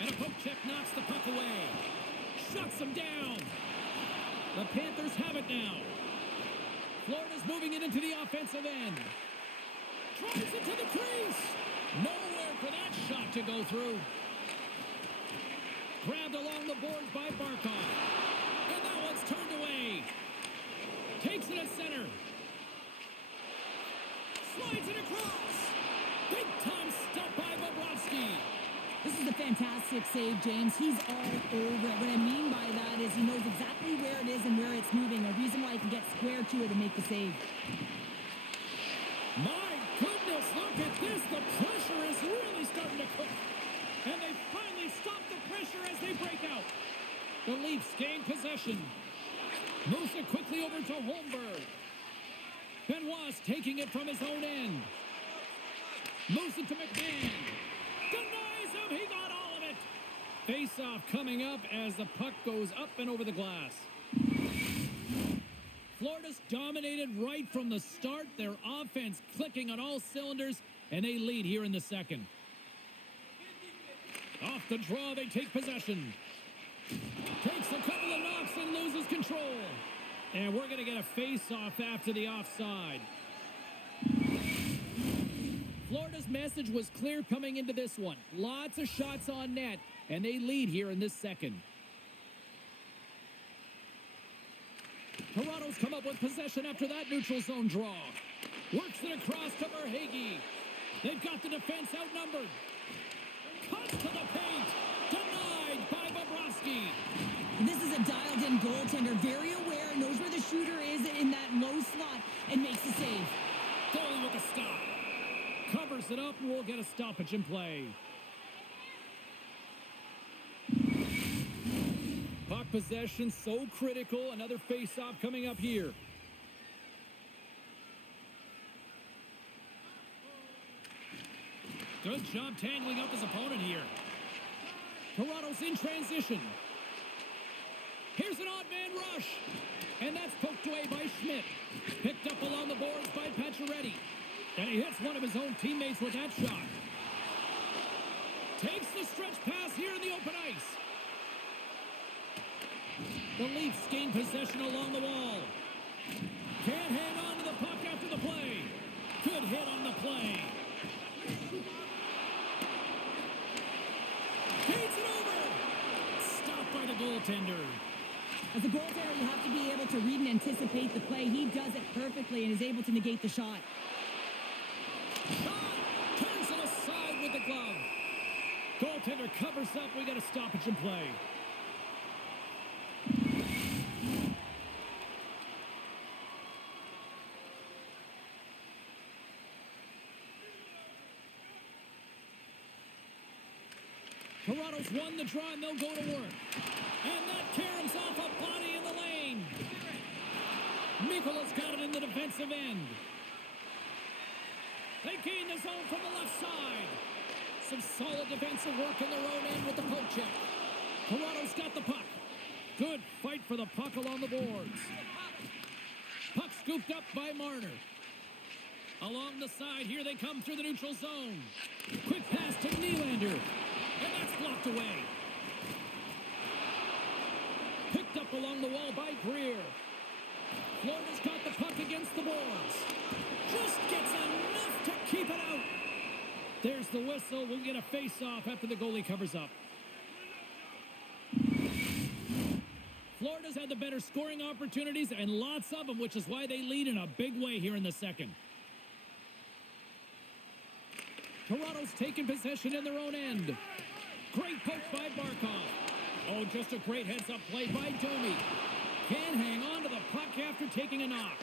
And a poke check knocks the puck away. Shuts him down. The Panthers have it now. Florida's moving it into the offensive end. Drives it to the crease. Nowhere for that shot to go through. Grabbed along the boards by Barkov. And that one's turned away. Takes it at center. Slides it across. Big time stop by Bobrovsky. This is a fantastic save, James. He's all over it. What I mean by that is he knows exactly where it is and where it's moving. A reason why he can get square to it and make the save. My goodness, look at this. The pressure is really starting to cook. And they finally stop the pressure as they break out. The Leafs gain possession. Moves it quickly over to Holmberg. Benoit's taking it from his own end. Moves it to McMahon. Denies him. He got all of it. Face-off coming up as the puck goes up and over the glass. Florida's dominated right from the start. Their offense clicking on all cylinders, and they lead here in the second. Off the draw, they take possession. Takes a couple of knocks and loses control. And we're going to get a face-off after the offside. Florida's message was clear coming into this one. Lots of shots on net, and they lead here in this second. Toronto's come up with possession after that neutral zone draw. Works it across to Verhaeghe. They've got the defense outnumbered. Cuts to the paint. Denied by Bobrovsky. This is a dialed-in goaltender, very aware, knows where the shooter is in that low slot, and makes the save. Goalie with a stop. Covers it up, and we'll get a stoppage in play. Puck possession so critical. Another face-off coming up here. Good job tangling up his opponent here. Toronto's in transition. Here's an odd man rush. And that's poked away by Schmidt. Picked up along the boards by Pacioretty. And he hits one of his own teammates with that shot. Takes the stretch pass here in the open ice. The Leafs gain possession along the wall. Can't hang on to the puck after the play. Good hit on the play. Feeds it over. Stopped by the goaltender. As a goaltender, you have to be able to read and anticipate the play. He does it perfectly and is able to negate the shot. Shot! Turns it aside with the glove. Goaltender covers up. We got a stoppage in play. Toronto's won the draw, and they'll go to work. And that caroms off a body in the lane. Mikola's got it in the defensive end. They gain the zone from the left side. Some solid defensive work in their own end with the poke check. Toronto's got the puck. Good fight for the puck along the boards. Puck scooped up by Marner. Along the side, here they come through the neutral zone. Quick pass to Nylander. And that's blocked away. Picked up along the wall by Greer. Florida's got the puck against the boards. Just gets enough to keep it out. There's the whistle. We'll get a face-off after the goalie covers up. Florida's had the better scoring opportunities and lots of them, which is why they lead in a big way here in the second. Toronto's taken possession in their own end. Great poke by Barkov. Oh, just a great heads-up play by Domi. Can hang on to the puck after taking a knock.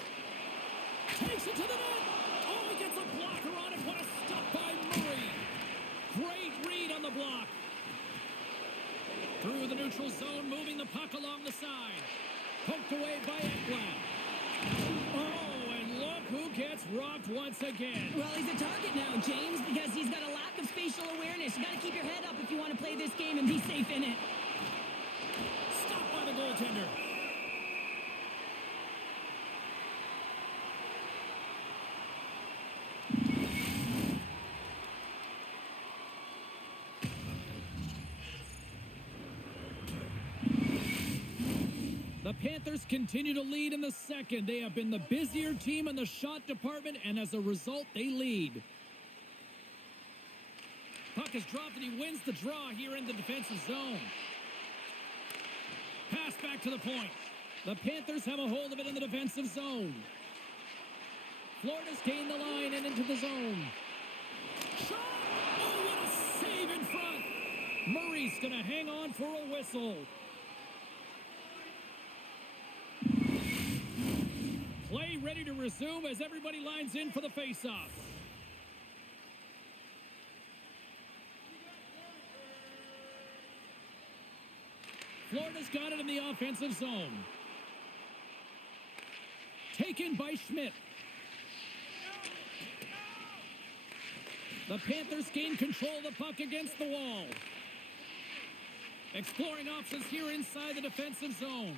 Takes it to the net. Oh, he gets a blocker on it. What a stop by Murray. Great read on the block. Through the neutral zone, moving the puck along the side. Poked away by Ekblad. Oh, and look who gets rocked once again. Well, he's a target now, James, because he's got a lack of spatial awareness. You got to keep your head up if you want to play this game and be safe in it. Stopped by the goaltender. Panthers continue to lead in the second. They have been the busier team in the shot department, and as a result, they lead. Puck is dropped, and he wins the draw here in the defensive zone. Pass back to the point. The Panthers have a hold of it in the defensive zone. Florida's gained the line and into the zone. Shot! Oh, what a save in front! Murray's going to hang on for a whistle. Play ready to resume as everybody lines in for the faceoff. Florida's got it in the offensive zone. Taken by Schmidt. The Panthers gain control of the puck against the wall. Exploring options here inside the defensive zone.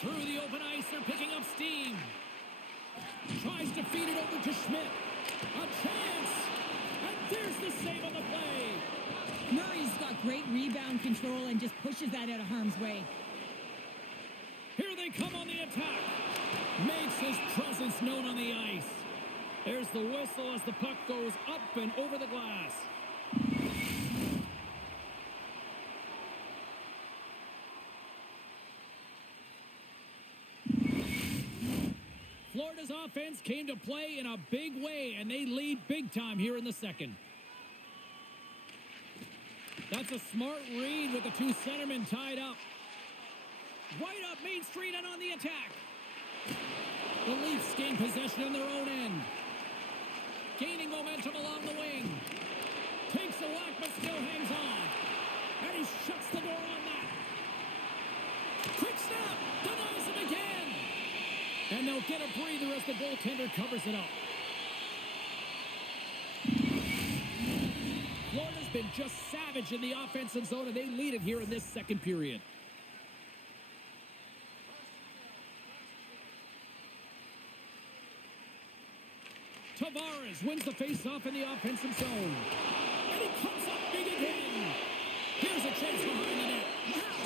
Through the open ice, they're picking up steam. Tries to feed it over to Schmidt. A chance! And there's the save on the play. Murray's got great rebound control and just pushes that out of harm's way. Here they come on the attack. Makes his presence known on the ice. There's the whistle as the puck goes up and over the glass. Florida's offense came to play in a big way, and they lead big time here in the second. That's a smart read with the two centermen tied up. Right up Main Street and on the attack. The Leafs gain possession in their own end. Gaining momentum along the wing. Takes a whack but still hangs on. And he shuts the door on that. Quick snap. Denies him again. And they'll get a breather as the goaltender covers it up. Florida's been just savage in the offensive zone, and they lead it here in this second period. Tavares wins the faceoff in the offensive zone. And he comes up big again. Here's a chance behind the net.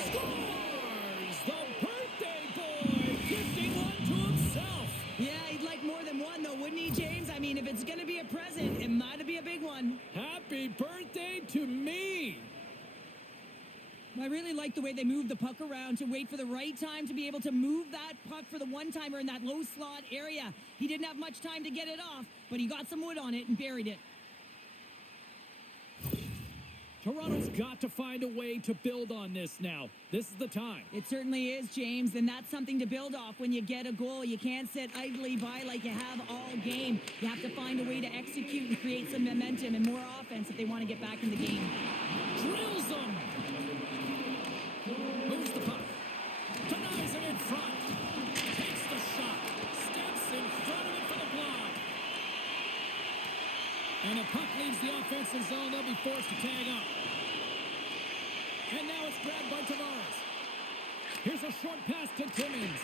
Scores! The birthday boy gifting one to himself. Yeah, he'd like more than one, though, wouldn't he, James? I mean, if it's going to be a present, it might be a big one. Happy birthday to me. I really like the way they move the puck around to wait for the right time to be able to move that puck for the one-timer in that low slot area. He didn't have much time to get it off, but he got some wood on it and buried it. Toronto's got to find a way to build on this now. This is the time. It certainly is, James, and that's something to build off when you get a goal. You can't sit idly by like you have all game. You have to find a way to execute and create some momentum and more offense if they want to get back in the game. Drills them. Moves the puck. Denies him in front. Takes the shot. Steps in front of it for the block. And the puck leaves the offensive zone. They'll be forced to tag up. And now it's grabbed by Tavares. Here's a short pass to Timmins.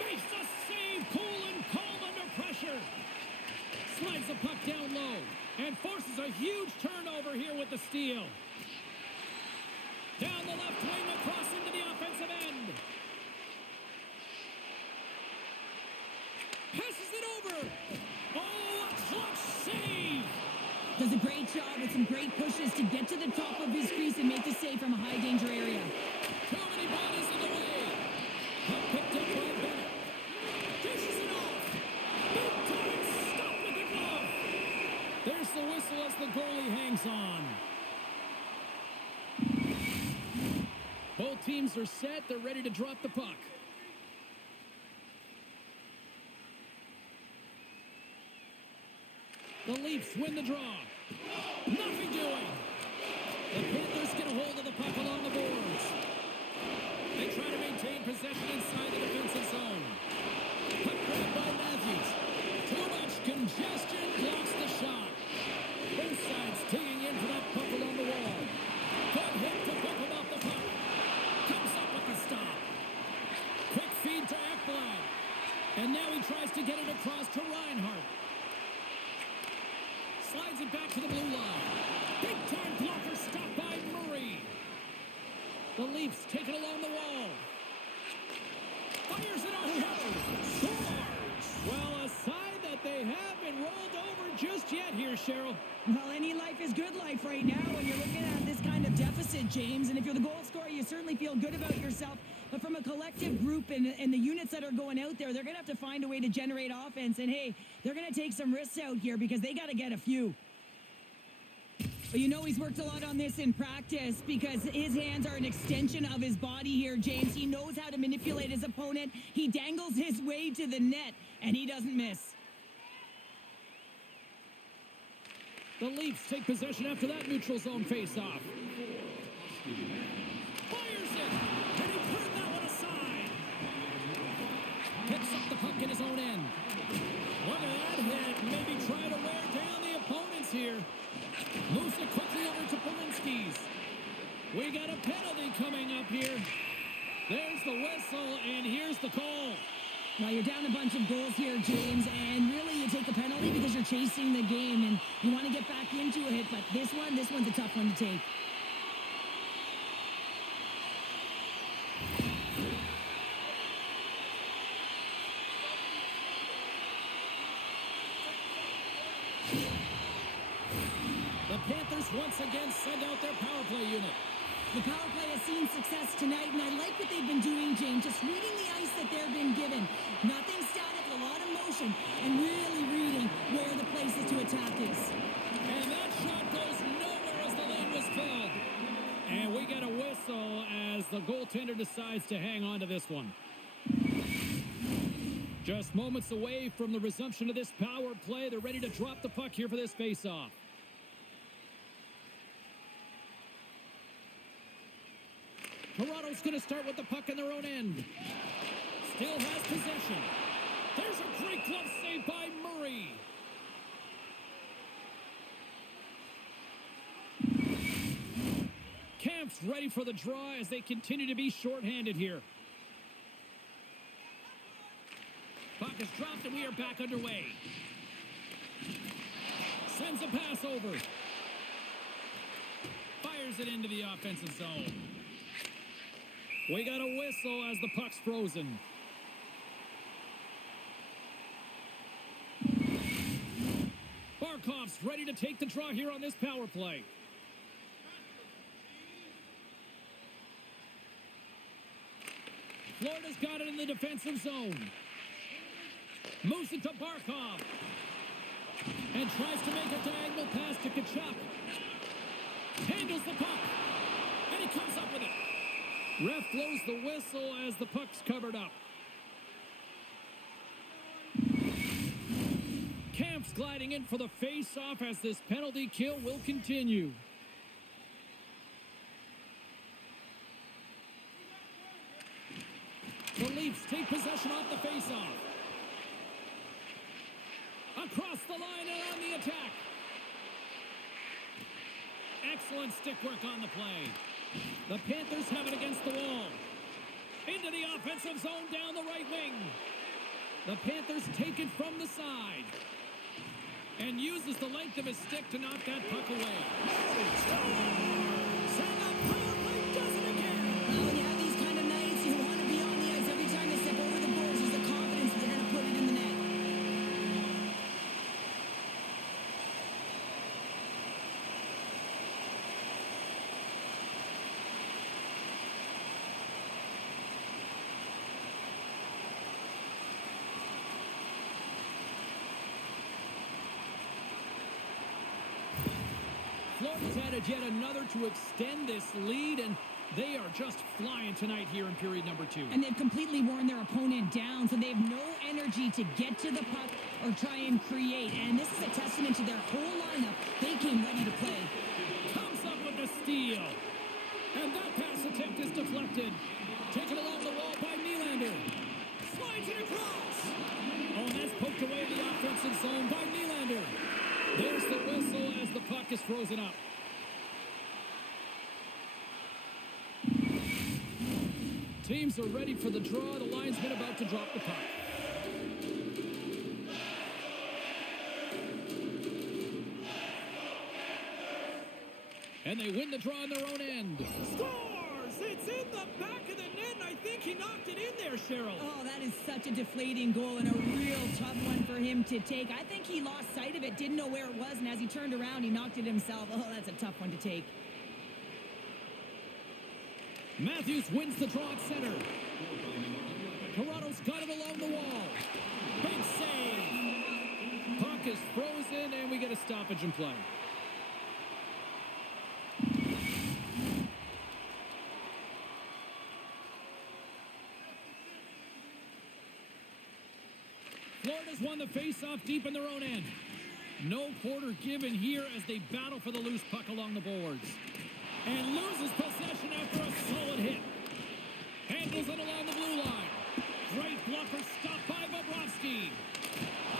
Makes the save. Cool and calm under pressure. Slides the puck down low. And forces a huge turnover here with the steal. Down the left wing across into the offensive end. Passes it over. Oh, a clutch save. Does a great job with some great pushes to get to the top of his crease and make the save from a high danger area. Too many bodies in the way. Puck picked up by Bennett. Dishes it off. Big time stop with the glove. There's the whistle as the goalie hangs on. Both teams are set. They're ready to drop the puck. The Leafs win the draw. Nothing doing. The Panthers get a hold of the puck along the boards. They try to maintain possession inside the defensive zone. Puck grabbed by Matthews. Too much congestion blocks the shot. Both sides digging in for that puck along the wall. Good hit to pick him off the puck. Comes up with the stop. Quick feed to Ekblad. And now he tries to get it across to Reinhart. Slides it back to the blue line. Big time blocker stopped by Murray. The Leafs take it along the wall. Fires it on Howard. Scores! Well, a sign that they haven't rolled over just yet here, Cheryl. Well, any life is good life right now when you're looking at this kind of deficit, James. And if you're the goal scorer, you certainly feel good about yourself. But from a collective group and the units that are going out there, they're going to have to find a way to generate offense. And, hey, they're going to take some risks out here because they got to get a few. But you know he's worked a lot on this in practice because his hands are an extension of his body here, James. He knows how to manipulate his opponent. He dangles his way to the net, and he doesn't miss. The Leafs take possession after that neutral zone face-off. Fires it, and he turned that one aside. Picks up the puck in his own end. Look at that hit. Maybe try to wear down the opponents here. Moves it quickly over to Polinski's. We got a penalty coming up here. There's the whistle, and here's the call. Now, you're down a bunch of goals here, James, and really you take a penalty because you're chasing the game, and you want to get back into it, but this one's a tough one to take. The Panthers once again send out their power play unit. The power play has seen success tonight, and I like what they've been doing, James, just reading the ice that they're being given. Nothing static, a lot of motion, and really reading where the places to attack is. And that shot goes nowhere as the lane was filled. And we get a whistle as the goaltender decides to hang on to this one. Just moments away from the resumption of this power play. They're ready to drop the puck here for this face-off. Toronto's going to start with the puck in their own end. Still has possession. There's a great glove save by Murray. Camp's ready for the draw as they continue to be shorthanded here. Puck is dropped and we are back underway. Sends a pass over. Fires it into the offensive zone. We got a whistle as the puck's frozen. Barkov's ready to take the draw here on this power play. Florida's got it in the defensive zone. Moves it to Barkov. And tries to make a diagonal pass to Kachuk. Handles the puck. And he comes up with it. Ref blows the whistle as the puck's covered up. Camp's gliding in for the face-off as this penalty kill will continue. The Leafs take possession off the face-off. Across the line and on the attack. Excellent stick work on the play. The Panthers have it against the wall. Into the offensive zone down the right wing. The Panthers take it from the side. And uses the length of his stick to knock that puck away. Scores! And the power play does it again. Well, when you have these kind of nights, you want to be on the ice every time they step over the boards. There's the confidence that they're going to put it in the net. Florida's added yet another to extend this lead, and they are just flying tonight here in period number 2. And they've completely worn their opponent down, so they have no energy to get to the puck or try and create. And this is a testament to their whole lineup. They came ready to play. Comes up with the steal. And that pass attempt is deflected. Taken along the wall by Nylander. Slides it across. Oh, and that's poked away in the offensive zone by Nylander. There's the whistle as the puck is frozen up. Teams are ready for the draw. The linesman about to drop the puck. And they win the draw on their own end. Scores! It's in the back of the net. I think he knocked it in there, Cheryl. Oh, that is such a deflating goal and a real tough one for him to take. I think he lost sight of it, didn't know where it was, and as he turned around, he knocked it himself. Oh, that's a tough one to take. Matthews wins the draw at center. Toronto's got it along the wall. Big save. Puck is frozen, and we get a stoppage in play. Florida's won the face-off deep in their own end. No quarter given here as they battle for the loose puck along the boards. And loses possession after a solid hit. Handles it along the blue line. Great blocker stopped by Bobrovsky.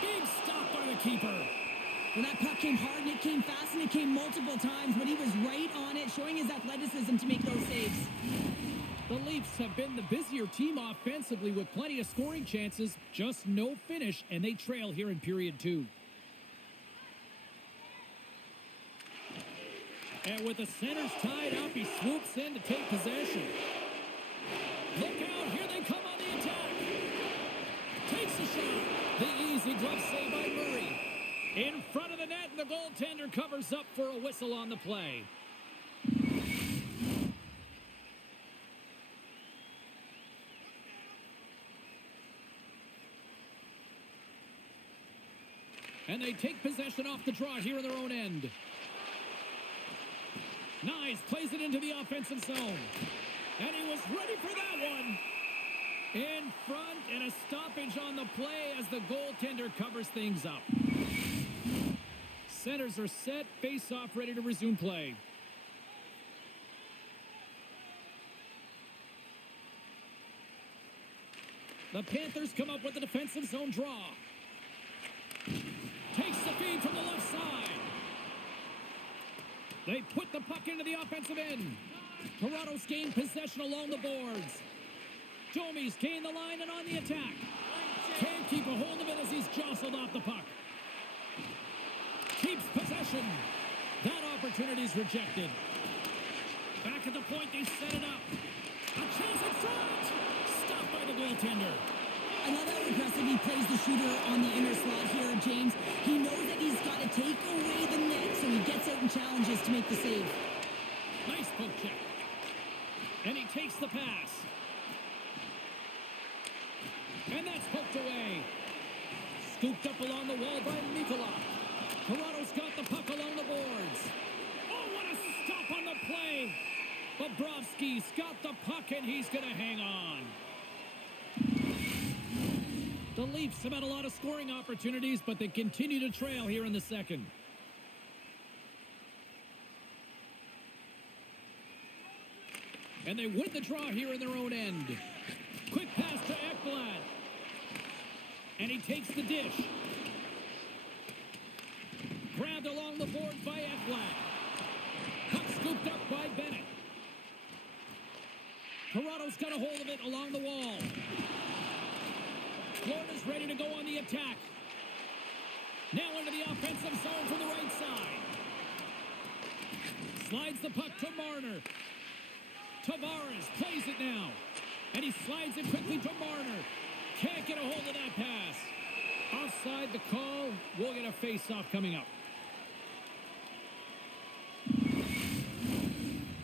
Big stop by the keeper. Well, that puck came hard, and it came fast, and it came multiple times, but he was right on it, showing his athleticism to make those saves. The Leafs have been the busier team offensively with plenty of scoring chances, just no finish, and they trail here in period 2. And with the centers tied up, he swoops in to take possession. Look out, here they come on the attack. Takes the shot. The easy glove save by Murray. In front of the net, and the goaltender covers up for a whistle on the play. And they take possession off the draw here in their own end. Nice, plays it into the offensive zone. And he was ready for that one. In front, and a stoppage on the play as the goaltender covers things up. Centers are set, face-off ready to resume play. The Panthers come up with the defensive zone draw. Takes the feed from the left side. They put the puck into the offensive end. Toronto's gained possession along the boards. Domi's gained the line and on the attack. Can't keep a hold of it as he's jostled off the puck. Keeps possession. That opportunity's rejected. Back at the point, they set it up. A chance in front. Stopped by the goaltender. I love how aggressive he plays the shooter on the inner slot here, James. He knows that he's got to take away the net, so he gets out and challenges to make the save. Nice poke check. And he takes the pass. And that's poked away. Scooped up along the wall by Nicola. Toronto's got the puck along the boards. Oh, what a stop on the play. Bobrovsky's got the puck, and he's going to hang on. The Leafs have had a lot of scoring opportunities, but they continue to trail here in the second. And they win the draw here in their own end. Quick pass to Ekblad. And he takes the dish. Grabbed along the boards by Ekblad. Puck scooped up by Bennett. Toronto's got a hold of it along the wall. Florida's ready to go on the attack. Now into the offensive zone from the right side. Slides the puck to Marner. Tavares plays it now. And he slides it quickly to Marner. Can't get a hold of that pass. Offside the call. We'll get a face-off coming up.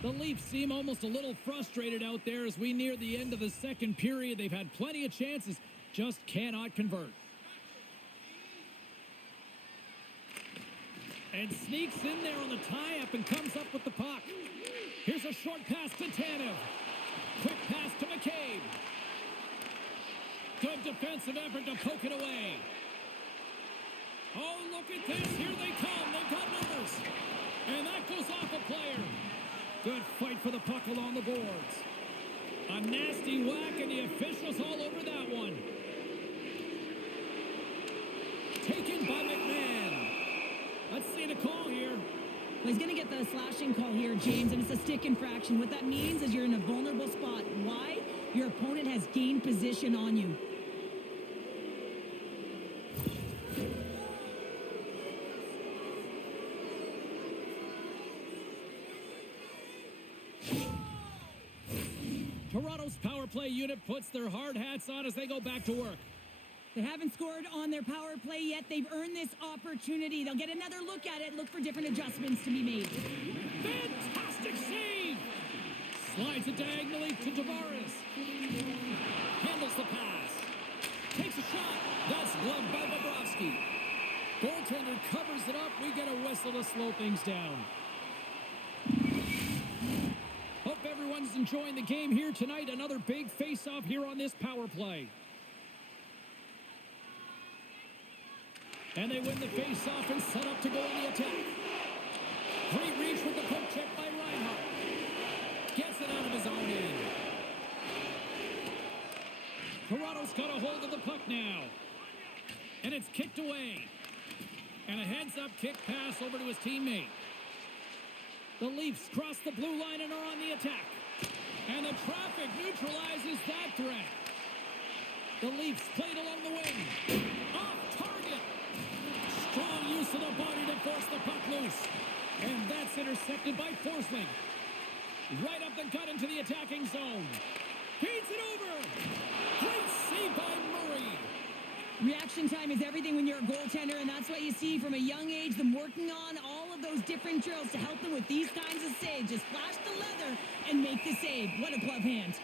The Leafs seem almost a little frustrated out there as we near the end of the second period. They've had plenty of chances, just cannot convert. And sneaks in there on the tie-up and comes up with the puck. Here's a short pass to Tanev. Quick pass to McCabe. Good defensive effort to poke it away. Oh, look at this. Here they come. They've got numbers. And that goes off a player. Good fight for the puck along the boards. A nasty whack, and the officials all over that one. Taken by McMahon. Let's see the call here. Well, he's going to get the slashing call here, James, and it's a stick infraction. What that means is you're in a vulnerable spot. Why? Your opponent has gained position on you. Toronto's power play unit puts their hard hats on as they go back to work. They haven't scored on their power play yet. They've earned this opportunity. They'll get another look at it, look for different adjustments to be made. Fantastic save! Slides it diagonally to Tavares. Handles the pass. Takes a shot. That's gloved by Bobrovsky. Goaltender covers it up. We get a whistle to slow things down. Hope everyone's enjoying the game here tonight. Another big face-off here on this power play. And they win the face-off and set up to go in the attack. Great reach with the poke check by Reinhart. Gets it out of his own end. Toronto's got a hold of the puck now. And it's kicked away. And a heads-up kick pass over to his teammate. The Leafs cross the blue line and are on the attack. And the traffic neutralizes that threat. The Leafs played along the wing. Off target. Strong use of the body to force the puck loose. And that's intercepted by Forsling. Right up the gut into the attacking zone. Feeds it over. Great save by Murray. Reaction time is everything when you're a goaltender, and that's what you see from a young age, them working on all of those different drills to help them with these kinds of saves. Just flash the leather and make the save. What a glove hand.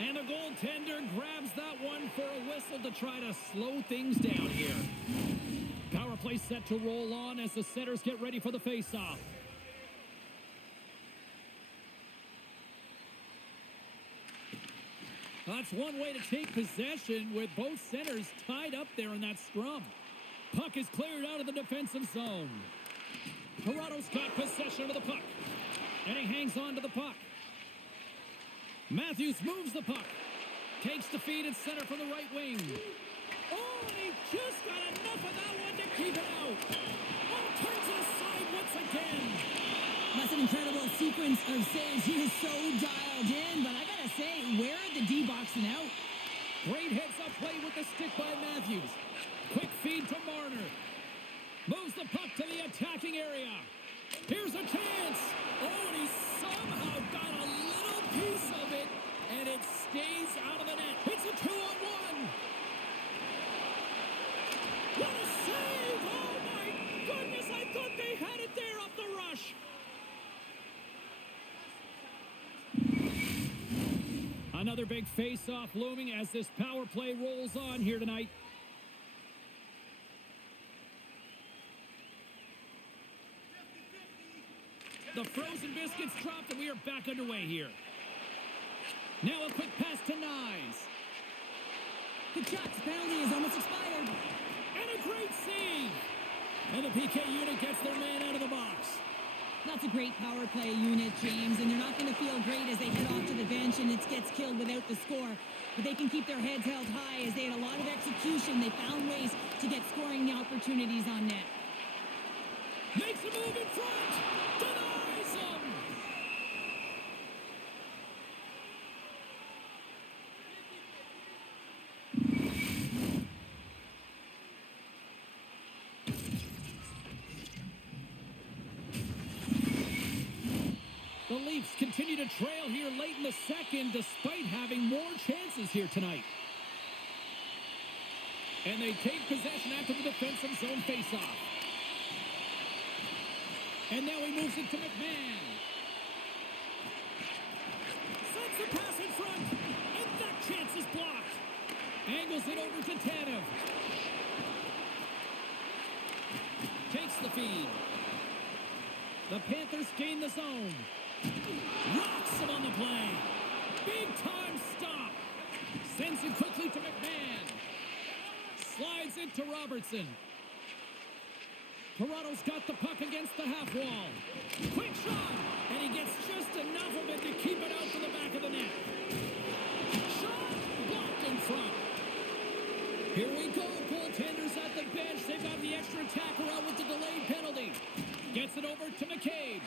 And the goaltender grabs that one for a whistle to try to slow things down here. Power play set to roll on as the setters get ready for the face-off. That's one way to take possession with both centers tied up there in that scrum. Puck is cleared out of the defensive zone. Toronto's got possession of the puck. And he hangs on to the puck. Matthews moves the puck. Takes the feed at center from the right wing. Oh, and he just got enough of that one to keep it out. Oh, turns it aside once again. That's an incredible sequence of saves. He is so dialed in, but I gotta say, where are the D-boxing out? Great heads-up play with the stick by Matthews. Quick feed to Marner. Moves the puck to the attacking area. Here's a chance. Oh, and he somehow got a little piece of it, and it stays out of the net. It's a 2-on-1. What a save! Oh, my goodness, I thought they had it there off the rush. Another big face-off looming as this power play rolls on here tonight. The frozen biscuits dropped and we are back underway here. Now a quick pass to Nyes. The Jets penalty is almost expired. And a great save. And the PK unit gets their man out of the box. That's a great power play unit, James, and they're not going to feel great as they head off to the bench and it gets killed without the score. But they can keep their heads held high as they had a lot of execution. They found ways to get scoring opportunities on net. Makes a move in front. Denies him. The Leafs continue to trail here late in the second despite having more chances here tonight. And they take possession after the defensive zone faceoff. And now he moves it to McMahon. Sends the pass in front. And that chance is blocked. Angles it over to Tanev. Takes the feed. The Panthers gain the zone. Rocks him on the play. Big time stop. Sends it quickly to McMahon. Slides it to Robertson. Toronto's got the puck against the half wall. Quick shot. And he gets just enough of it to keep it out to the back of the net. Shot blocked in front. Here we go. Goaltenders at the bench. They've got the extra attacker out with the delayed penalty. Gets it over to McCabe.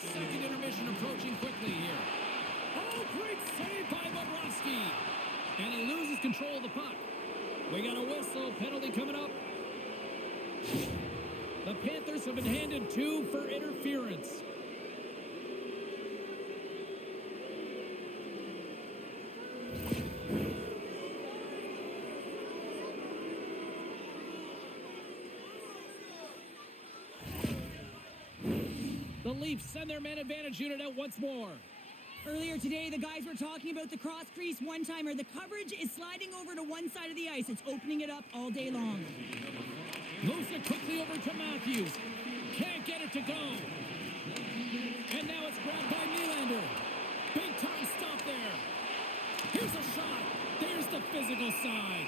Second intermission approaching quickly here. Oh, great save by Bobrovsky. And he loses control of the puck. We got a whistle. Penalty coming up. The Panthers have been handed 2 for interference. The Leafs send their man advantage unit out once more. Earlier today, the guys were talking about the cross crease one-timer. The coverage is sliding over to one side of the ice. It's opening it up all day long. Moves it quickly over to Matthews. Can't get it to go. And now it's grabbed by Nylander. Big time stop there. Here's a shot. There's the physical side.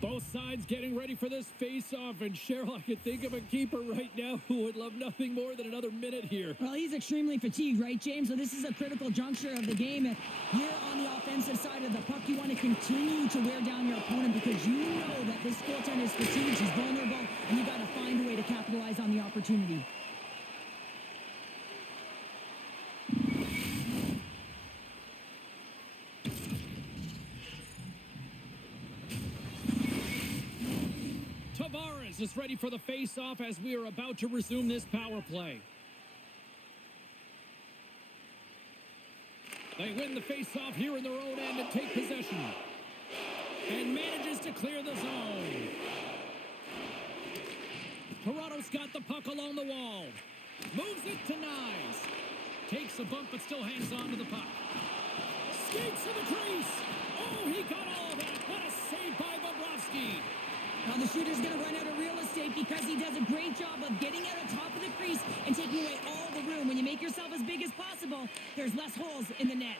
Both sides getting ready for this face-off, and Cheryl, I could think of a keeper right now who would love nothing more than another minute here. Well, he's extremely fatigued, right, James? So this is a critical juncture of the game. If you're on the offensive side of the puck, you want to continue to wear down your opponent because you know that this goaltender is fatigued, he's vulnerable, and you got to find a way to capitalize on the opportunity. Tavares is ready for the face-off as we are about to resume this power play. They win the face-off here in their own end and take possession. And manages to clear the zone. Toronto's got the puck along the wall. Moves it to Nyes. Takes a bump but still hangs on to the puck. Skates to the crease. Oh, he got all of that. What a save by Bobrovsky. Now the shooter's going to run out of real estate because he does a great job of getting out on top of the crease and taking away all the room. When you make yourself as big as possible, there's less holes in the net.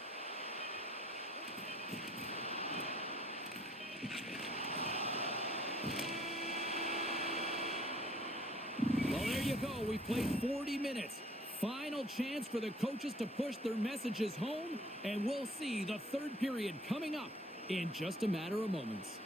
Well, there you go. We've played 40 minutes. Final chance for the coaches to push their messages home, and we'll see the third period coming up in just a matter of moments.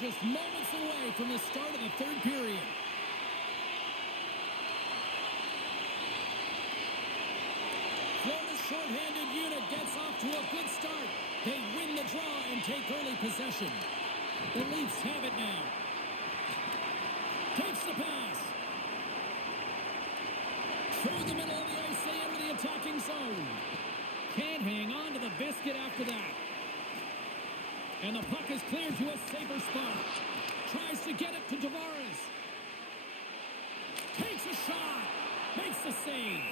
just moments away from the start of the third period. Florida's shorthanded unit gets off to a good start. They win the draw and take early possession. The Leafs have it now. Takes the pass. Through the middle of the ice, they enter the attacking zone. Can't hang on to the biscuit after that. And the puck is cleared to a safer spot. Tries to get it to Tavares. Takes a shot. Makes the save.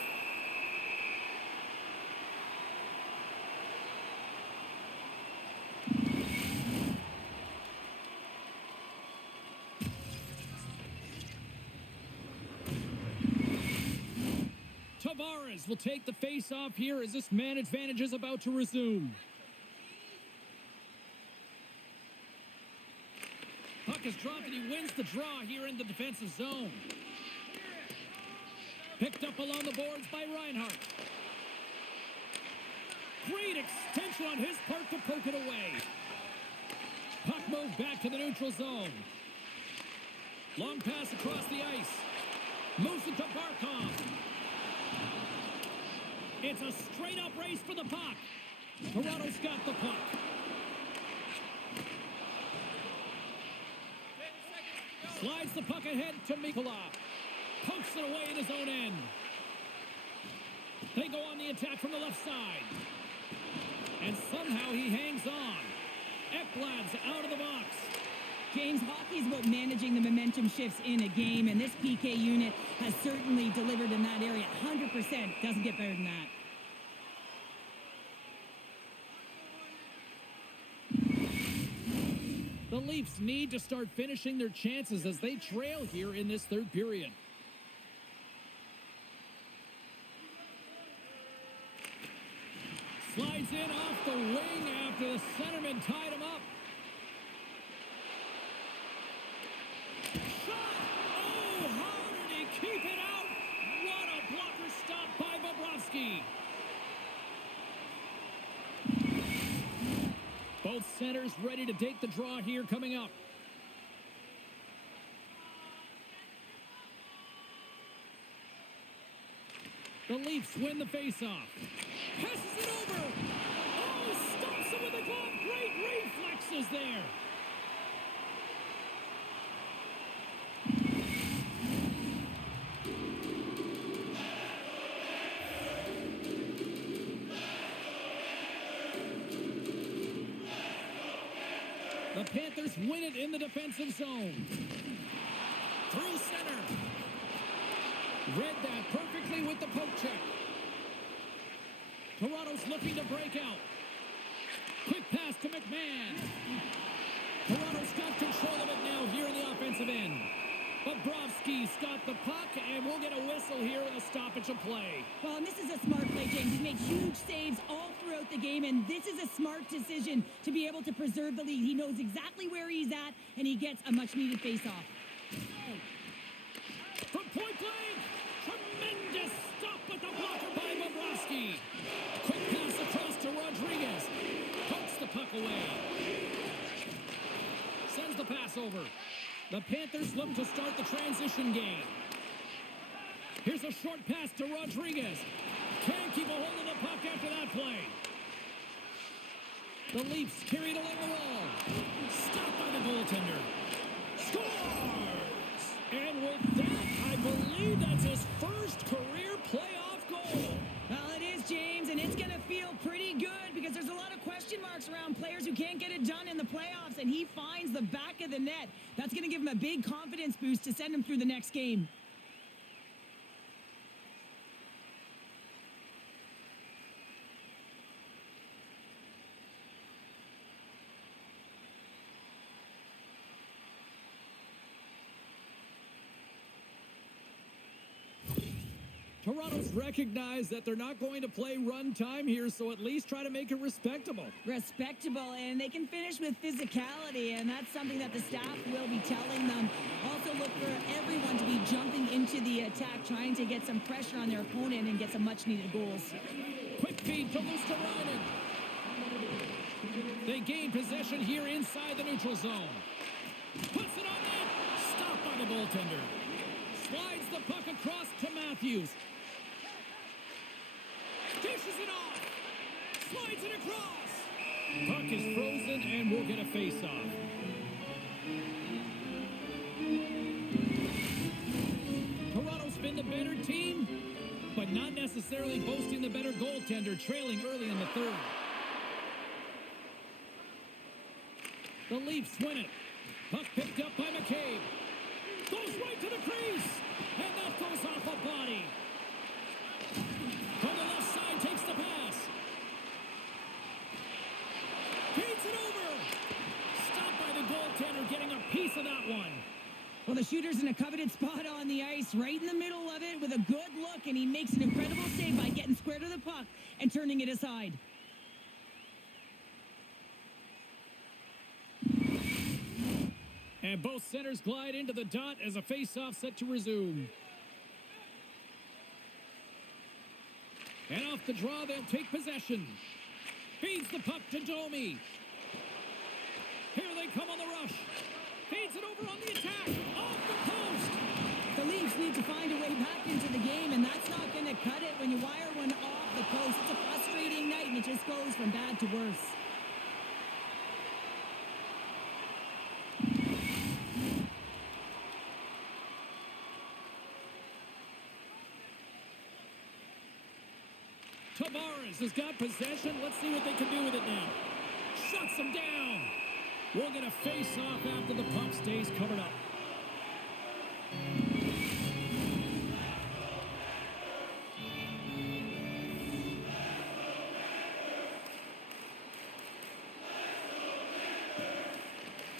Tavares will take the face-off here as this man advantage is about to resume. Puck is dropped and he wins the draw here in the defensive zone. Picked up along the boards by Reinhart. Great extension on his part to poke it away. Puck moved back to the neutral zone. Long pass across the ice. Moves it to Barkov. It's a straight-up race for the puck. Toronto's got the puck. Slides the puck ahead to Mikula. Pokes it away in his own end. They go on the attack from the left side. And somehow he hangs on. Ekblad's out of the box. James, hockey is about managing the momentum shifts in a game, and this PK unit has certainly delivered in that area. 100%. Doesn't get better than that. The Leafs need to start finishing their chances as they trail here in this third period. Slides in off the wing after the centerman tied him up. Shot! Oh, how did he keep it out? What a blocker stop by Bobrovsky. Both centers ready to take the draw here coming up. The Leafs win the faceoff. Passes it over. Oh, stops it with a glove. Great reflexes there. The Panthers win it in the defensive zone. Through center. Read that perfectly with the poke check. Toronto's looking to break out. Quick pass to McMahon. Toronto's got control of it now here in the offensive end. Bobrovsky's got the puck, and we'll get a whistle here in a stoppage of play. Well, and this is a smart play, James. He's made huge saves all throughout the game, and this is a smart decision to be able to preserve the lead. He knows exactly where he's at, and he gets a much-needed face-off. From point blank, tremendous stop with the blocker by Bobrovsky. Quick pass across to Rodriguez. Pokes the puck away. Sends the pass over. The Panthers look to start the transition game. Here's a short pass to Rodriguez. Can't keep a hold of the puck after that play. The Leafs carried along the wall. Stopped by the goaltender. Scores! And with that, I believe that's his first career playoff goal. Well, it is, James, and it's going to feel pretty good because there's a lot of question marks around players who can't get it done in the playoffs, and he finds the back of the net. That's going to give him a big confidence boost to send him through the next game. Toronto's recognized that they're not going to play run time here, so at least try to make it respectable. Respectable, and they can finish with physicality, and that's something that the staff will be telling them. Also look for everyone to be jumping into the attack, trying to get some pressure on their opponent and get some much-needed goals. Quick feed to Luosterainen. They gain possession here inside the neutral zone. by the goaltender. Slides the puck across to Matthews. Dishes it off. Slides it across. Puck is frozen and we'll get a face-off. Toronto's been the better team, but not necessarily boasting the better goaltender, trailing early in the third. The Leafs win it. Puck picked up by McCabe. Goes right to the crease. And that goes off a body. From the left side, takes the pass. Feeds it over. Stopped by the goaltender, getting a piece of that one. Well, the shooter's in a coveted spot on the ice, right in the middle of it with a good look, and he makes an incredible save by getting square to the puck and turning it aside. And both centers glide into the dot as a face-off set to resume. And off the draw, they'll take possession. Feeds the puck to Domi. Here they come on the rush. Feeds it over on the attack. Off the post. The Leafs need to find a way back into the game, and that's not going to cut it when you wire one off the post. It's a frustrating night, and it just goes from bad to worse. Tavares has got possession. Let's see what they can do with it now. Shuts him down. We'll get a face-off after the puck stays covered up.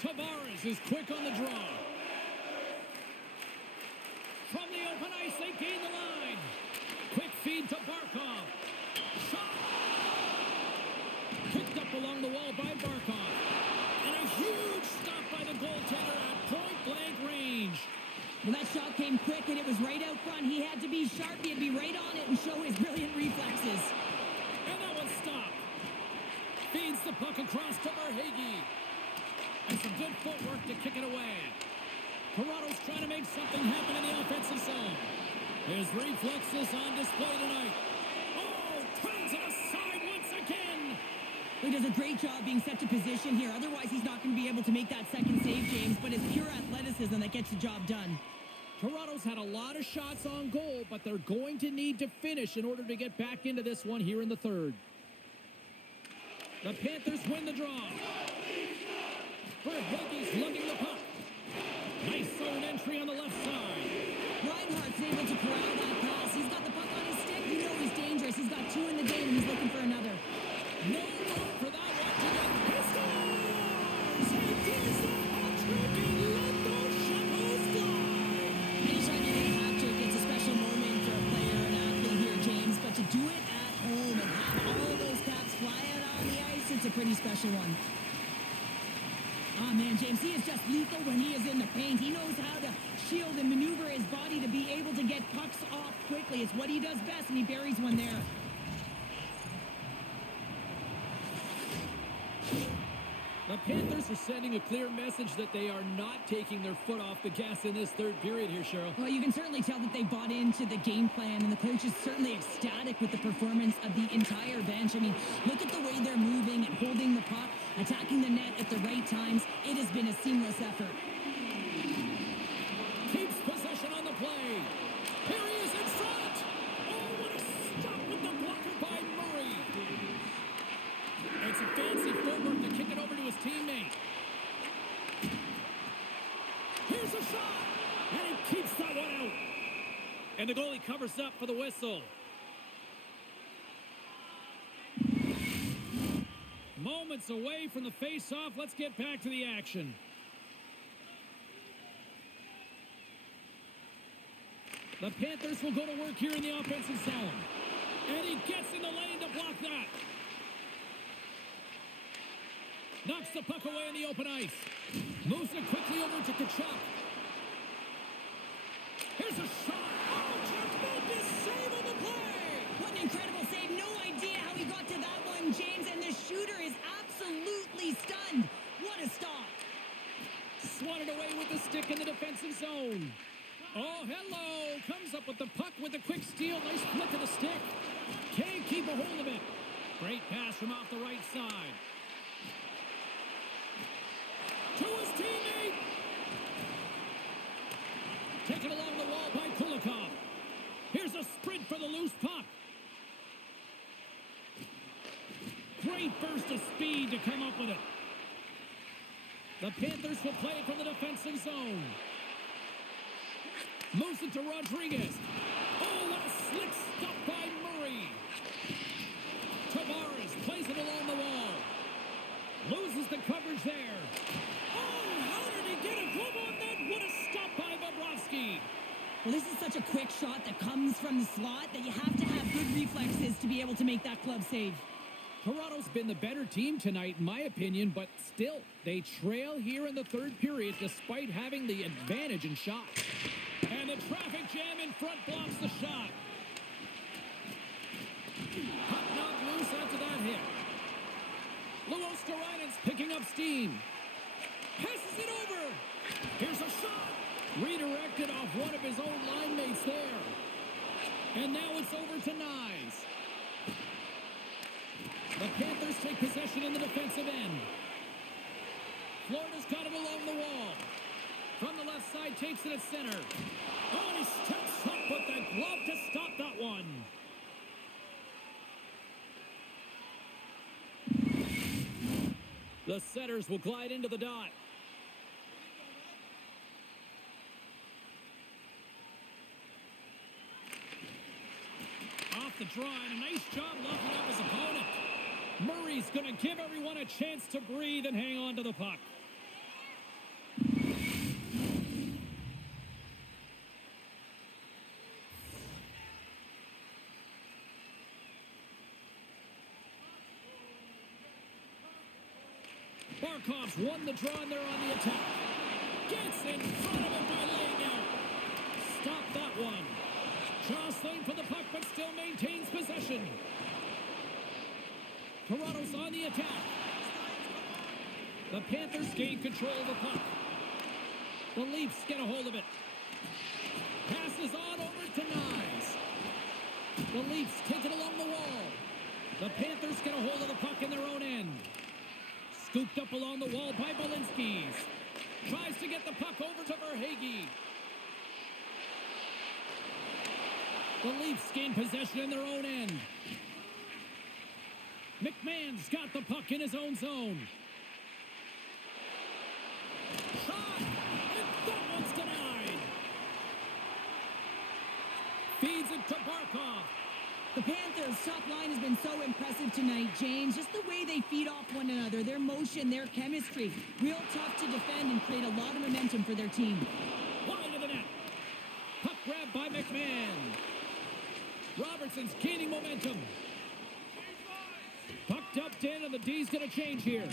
Tavares is quick on the draw. From the open ice, they gain the line. Quick feed to Barkov. Shot! Picked up along the wall by Barkov. And a huge stop by the goaltender at point-blank range. Well, that shot came quick, and it was right out front. He had to be sharp. He had to be right on it and show his brilliant reflexes. And that one stopped. Feeds the puck across to Verhaeghe. And some good footwork to kick it away. Toronto's trying to make something happen in the offensive zone. His reflexes on display tonight. Oh, turns it aside once again. He does a great job being set to position here. Otherwise, he's not going to be able to make that second save, James. But it's pure athleticism that gets the job done. Toronto's had a lot of shots on goal, but they're going to need to finish in order to get back into this one here in the third. The Panthers win the draw. Verhaeghe's lugging the puck. Nice zone entry on the left side. Reinhart's able to corral that pass. He's got the puck on his stick. You know he's dangerous. He's got two in the game, and he's looking for another. No room for that one to get pistols! He gives them a trick and let those shadows fly! Anytime you get a hat trick, it's a special moment for a player and athlete here, James. But to do it at home and have all those caps flying on the ice, it's a pretty special one. Oh, man, James, he is just lethal when he is in the paint. He knows how to shield and maneuver his body to be able to get pucks off quickly. It's what he does best, and he buries one there. The Panthers are sending a clear message that they are not taking their foot off the gas in this third period here, Cheryl. Well, you can certainly tell that they bought into the game plan, and the coach is certainly ecstatic with the performance of the entire bench. I mean, look at the way they're moving and holding the puck, attacking the net at the right times. It has been a seamless effort. Keeps possession on the play. Here he is in front. Oh, what a stop with the blocker by Murray. It's a fancy footwork to kick it over to his teammate. Here's a shot. And he keeps that one out. And the goalie covers up for the whistle. Moments away from the face-off. Let's get back to the action. The Panthers will go to work here in the offensive zone. And he gets in the lane to block that. Knocks the puck away in the open ice. Moves it quickly over to Kachuk. Here's a shot. Oh, tremendous save on the play. What an incredible save. No idea how he got to that one, James. And the shooter is absolutely stunned. What a stop. Swatted away with the stick in the defensive zone. Oh, hello. Comes up with the puck with a quick steal. Nice flick of the stick. Can't keep a hold of it. Great pass from off the right side. To his teammate. Taken along the wall by Kulikov. Here's a sprint for the loose puck. Great burst of speed to come up with it. The Panthers will play it from the defensive zone. Moves it to Rodriguez. Oh, what a slick stop by Murray. Tavares plays it along the wall. Loses the coverage there. Oh, how did he get a glove on that? What a stop by Bobrovsky. Well, this is such a quick shot that comes from the slot that you have to have good reflexes to be able to make that glove save. Toronto's been the better team tonight, in my opinion, but still, they trail here in the third period despite having the advantage in shot. And the traffic jam in front blocks the shot. Puck knocked loose after that hit. Luostarinen picking up steam. Passes it over. Here's a shot. Redirected off one of his own line mates there. And now it's over to Nyes. The Panthers take possession in the defensive end. Florida's got it along the wall. From the left side, takes it at center. Oh, and he steps up with the glove to stop that one. The setters will glide into the dot. Off the draw, and a nice job locking up his opponent. Murray's going to give everyone a chance to breathe and hang on to the puck. Barkov's won the draw and they're on the attack. Gets in front of it by laying out. Stop that one. Jostling for the puck, but still maintains possession. Toronto's on the attack. The Panthers gain control of the puck. The Leafs get a hold of it. Passes on over to Nyes. The Leafs take it along the wall. The Panthers get a hold of the puck in their own end. Scooped up along the wall by Bolinskis. Tries to get the puck over to Verhaeghe. The Leafs gain possession in their own end. McMahon's got the puck in his own zone. Shot! And that one's denied! Feeds it to Barkov. The Panthers' top line has been so impressive tonight, James. Just the way they feed off one another, their motion, their chemistry. Real tough to defend and create a lot of momentum for their team. Wide of the net. Puck grabbed by McMahon. Robertson's gaining momentum. Puck dumped in, and the D's going to change here.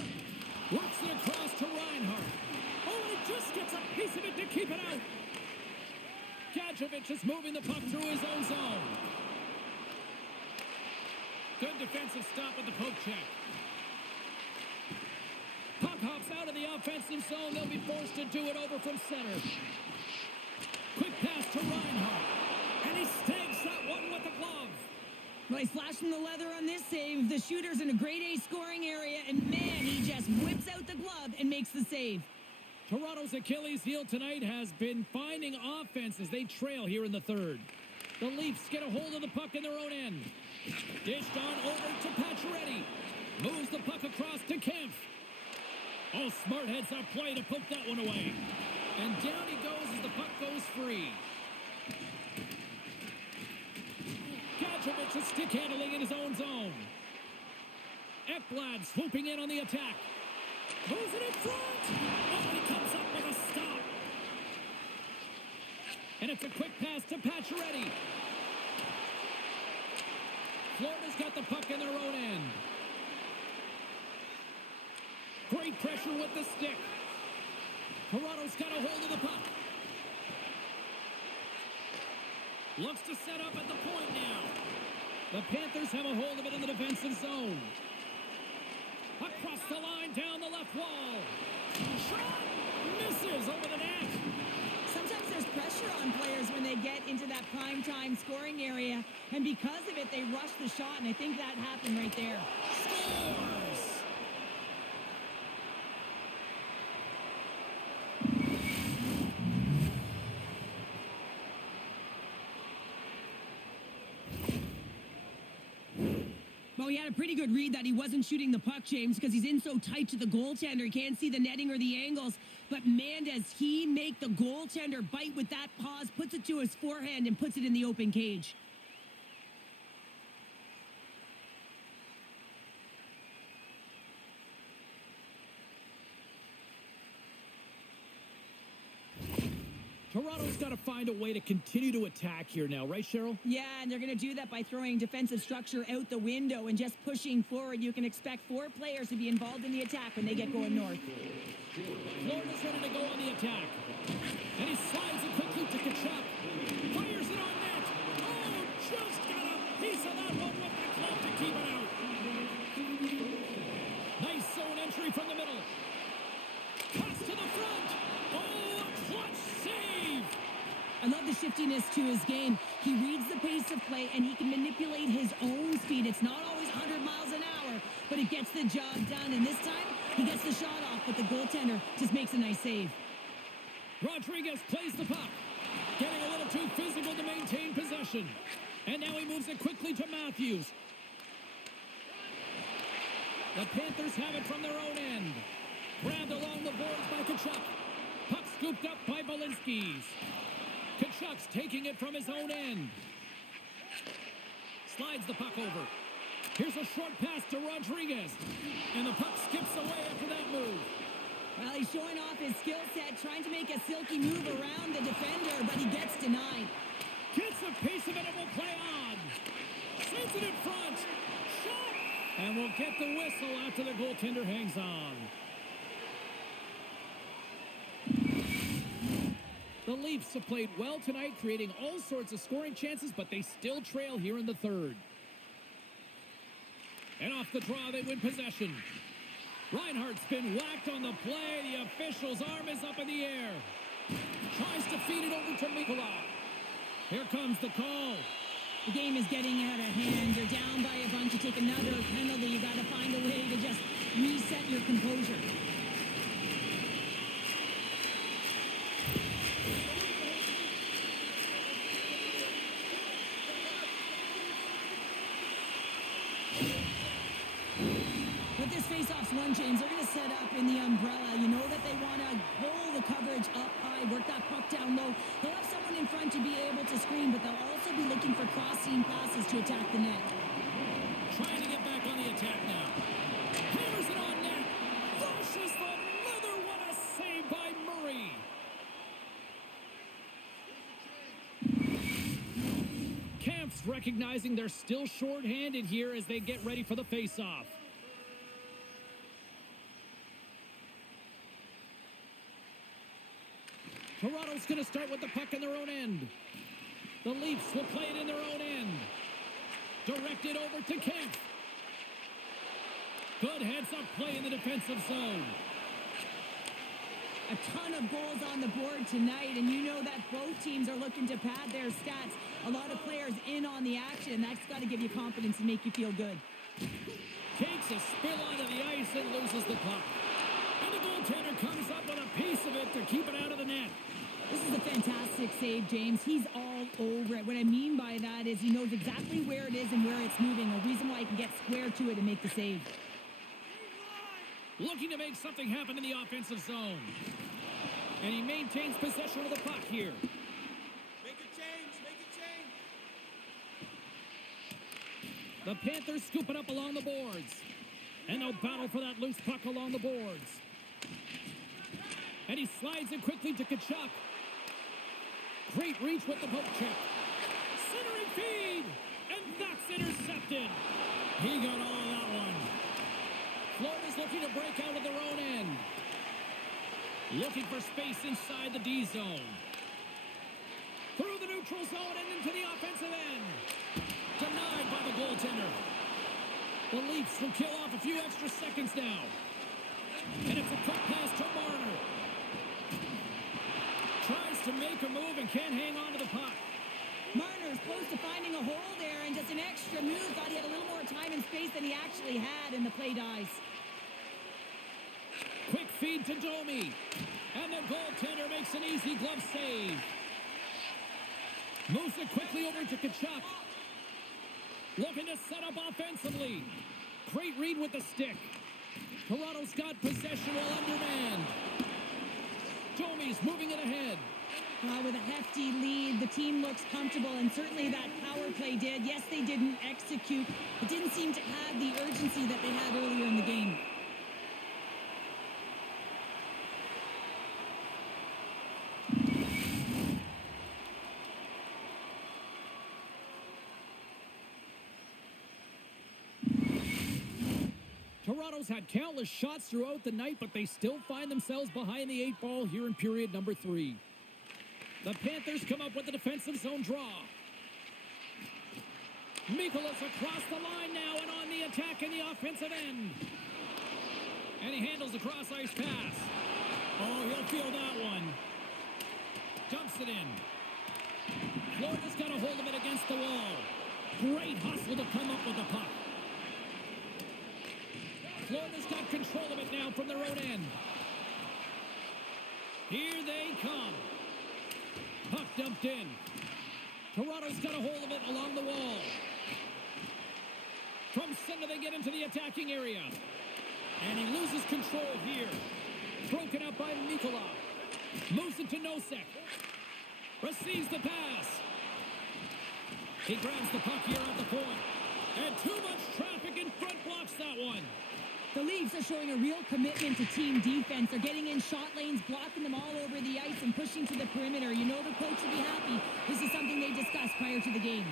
Works it across to Reinhart. Oh, and it just gets a piece of it to keep it out. Gadjevich is moving the puck through his own zone. Good defensive stop with the poke check. Puck hops out of the offensive zone. They'll be forced to do it over from center. Quick pass to Reinhart. And he snags that one with the glove. Well, he's flashing the leather on this save. The shooter's in a grade A scoring area, and man, he just whips out the glove and makes the save. Toronto's Achilles heel tonight has been finding offense as they trail here in the third. The Leafs get a hold of the puck in their own end. Dished on over to Pacioretty. Moves the puck across to Kempf. Oh, smart heads up play to poke that one away. And down he goes as the puck goes free. Gadjevich is stick handling in his own zone. Ekblad swooping in on the attack. Moves it in front. Oh, and he comes up with a stop. And it's a quick pass to Pacioretty. Florida's got the puck in their own end. Great pressure with the stick. Toronto's got a hold of the puck. Looks to set up at the point now. The Panthers have a hold of it in the defensive zone. Across the line, down the left wall. Shot! Misses over the net. Sometimes pressure on players when they get into that prime time scoring area. And because of it, they rush the shot, and I think that happened right there. Scores! Well, he had a pretty good read that he wasn't shooting the puck, James, because he's in so tight to the goaltender. He can't see the netting or the angles. But, man, does he make the goaltender bite with that pause, puts it to his forehand, and puts it in the open cage. Toronto's got to find a way to continue to attack here now, right, Cheryl? Yeah, and they're going to do that by throwing defensive structure out the window and just pushing forward. You can expect 4 players to be involved in the attack when they get going north. Florida's ready to go on the attack. And he slides it quickly to Kachuk. Fires it on net. Oh, just got a piece of that one with the glove to keep it out. Nice zone entry from the middle. Pass to the front. Oh, a clutch save. I love the shiftiness to his game. He reads the pace of play, and he can manipulate his own speed. It's not always 100 miles an hour, but it gets the job done. And this time, he gets the shot off, but the goaltender just makes a nice save. Rodriguez plays the puck. Getting a little too physical to maintain possession. And now he moves it quickly to Matthews. The Panthers have it from their own end. Grabbed along the boards by Kachuk. Puck scooped up by Balinskis. Kachuk's taking it from his own end. Slides the puck over. Here's a short pass to Rodriguez. And the puck skips away after that move. Well, he's showing off his skill set, trying to make a silky move around the defender, but he gets denied. Gets a piece of it and will play on. Sends it in front. Shot! And we'll get the whistle after the goaltender hangs on. The Leafs have played well tonight, creating all sorts of scoring chances, but they still trail here in the third. And off the draw, they win possession. Reinhardt's been whacked on the play. The official's arm is up in the air. Tries to feed it over to Mikula. Here comes the call. The game is getting out of hand. You're down by a bunch. You take another penalty. You got to find a way to just reset your composure. But this face-off's won, James. They're going to set up in the umbrella. You know that they want to pull the coverage up high, work that puck down low. They'll have someone in front to be able to screen, but they'll also be looking for cross-seam passes to attack the net. Trying to get back on the attack now. Hammers it on net. Flushes the leather. What a save by Murray. Camp's recognizing they're still short-handed here as they get ready for the face-off. Toronto's going to start with the puck in their own end. The Leafs will play it in their own end. Directed over to Kemp. Good heads-up play in the defensive zone. A ton of goals on the board tonight, and you know that both teams are looking to pad their stats. A lot of players in on the action. That's got to give you confidence and make you feel good. Takes a spill onto the ice and loses the puck. And the goaltender comes up with a piece of it to keep it out of the net. This is a fantastic save, James. He's all over it. What I mean by that is he knows exactly where it is and where it's moving. A reason why he can get square to it and make the save. Looking to make something happen in the offensive zone. And he maintains possession of the puck here. Make a change, make a change. The Panthers scoop it up along the boards. And they'll battle for that loose puck along the boards. And he slides it quickly to Kachuk. Great reach with the poke check. Centering feed. And that's intercepted. He got all of that one. Florida's looking to break out of their own end. Looking for space inside the D zone. Through the neutral zone and into the offensive end. Denied by the goaltender. The Leafs will kill off a few extra seconds now. And it's a quick pass to Marner. Tries to make a move and can't hang on to the puck. Marner's close to finding a hole there, and just an extra move. Thought he had a little more time and space than he actually had, and the play dies. Quick feed to Domi. And the goaltender makes an easy glove save. Moves it quickly over to Tkachuk. Looking to set up offensively. Great read with the stick. Toronto's got possession while undermanned. Domi's moving it ahead. With a hefty lead, the team looks comfortable, and certainly that power play did. Yes, they didn't execute. It didn't seem to have the urgency that they had earlier in the game. Toronto's had countless shots throughout the night, but they still find themselves behind the 8 ball here in period number 3. The Panthers come up with a defensive zone draw. Mikolas across the line now and on the attack in the offensive end. And he handles the cross-ice pass. Oh, he'll feel that one. Dumps it in. Florida's got a hold of it against the wall. Great hustle to come up with the puck. Florida's got control of it now from their own end. Here they come. Puck dumped in. Toronto's got a hold of it along the wall. From center they get into the attacking area. And he loses control here. Broken up by Mikola. Moves it to Nosek. Receives the pass. He grabs the puck here at the point. And too much traffic in front blocks that one. The Leafs are showing a real commitment to team defense. They're getting in shot lanes, blocking them all over the ice, and pushing to the perimeter. You know the coach will be happy. This is something they discussed prior to the game.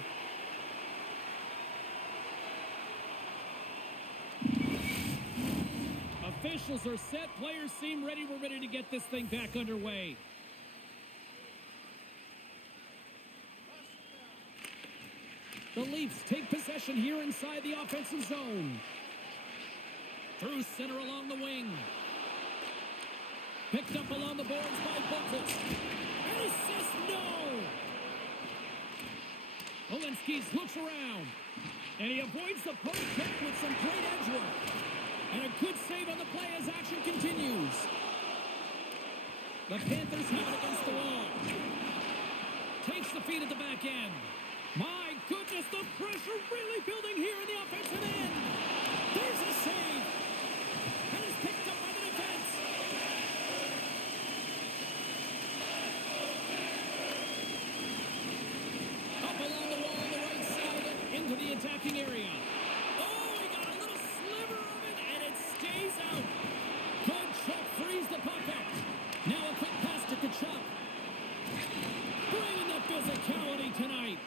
Officials are set. Players seem ready. We're ready to get this thing back underway. The Leafs take possession here inside the offensive zone. Through center along the wing. Picked up along the boards by Buckles. And he says no! Olenskis looks around. And he avoids the post check with some great edge work. And a good save on the play as action continues. The Panthers have it against the wall. Takes the feed at the back end. My goodness, the pressure really building here in the offensive end. There's a save. And it's picked up by the defense. Up along the wall on the right side and into the attacking area. Oh, he got a little sliver of it, and it stays out. Good check, frees the puck up. Now a quick pass to Tkachuk. Bringing the physicality tonight.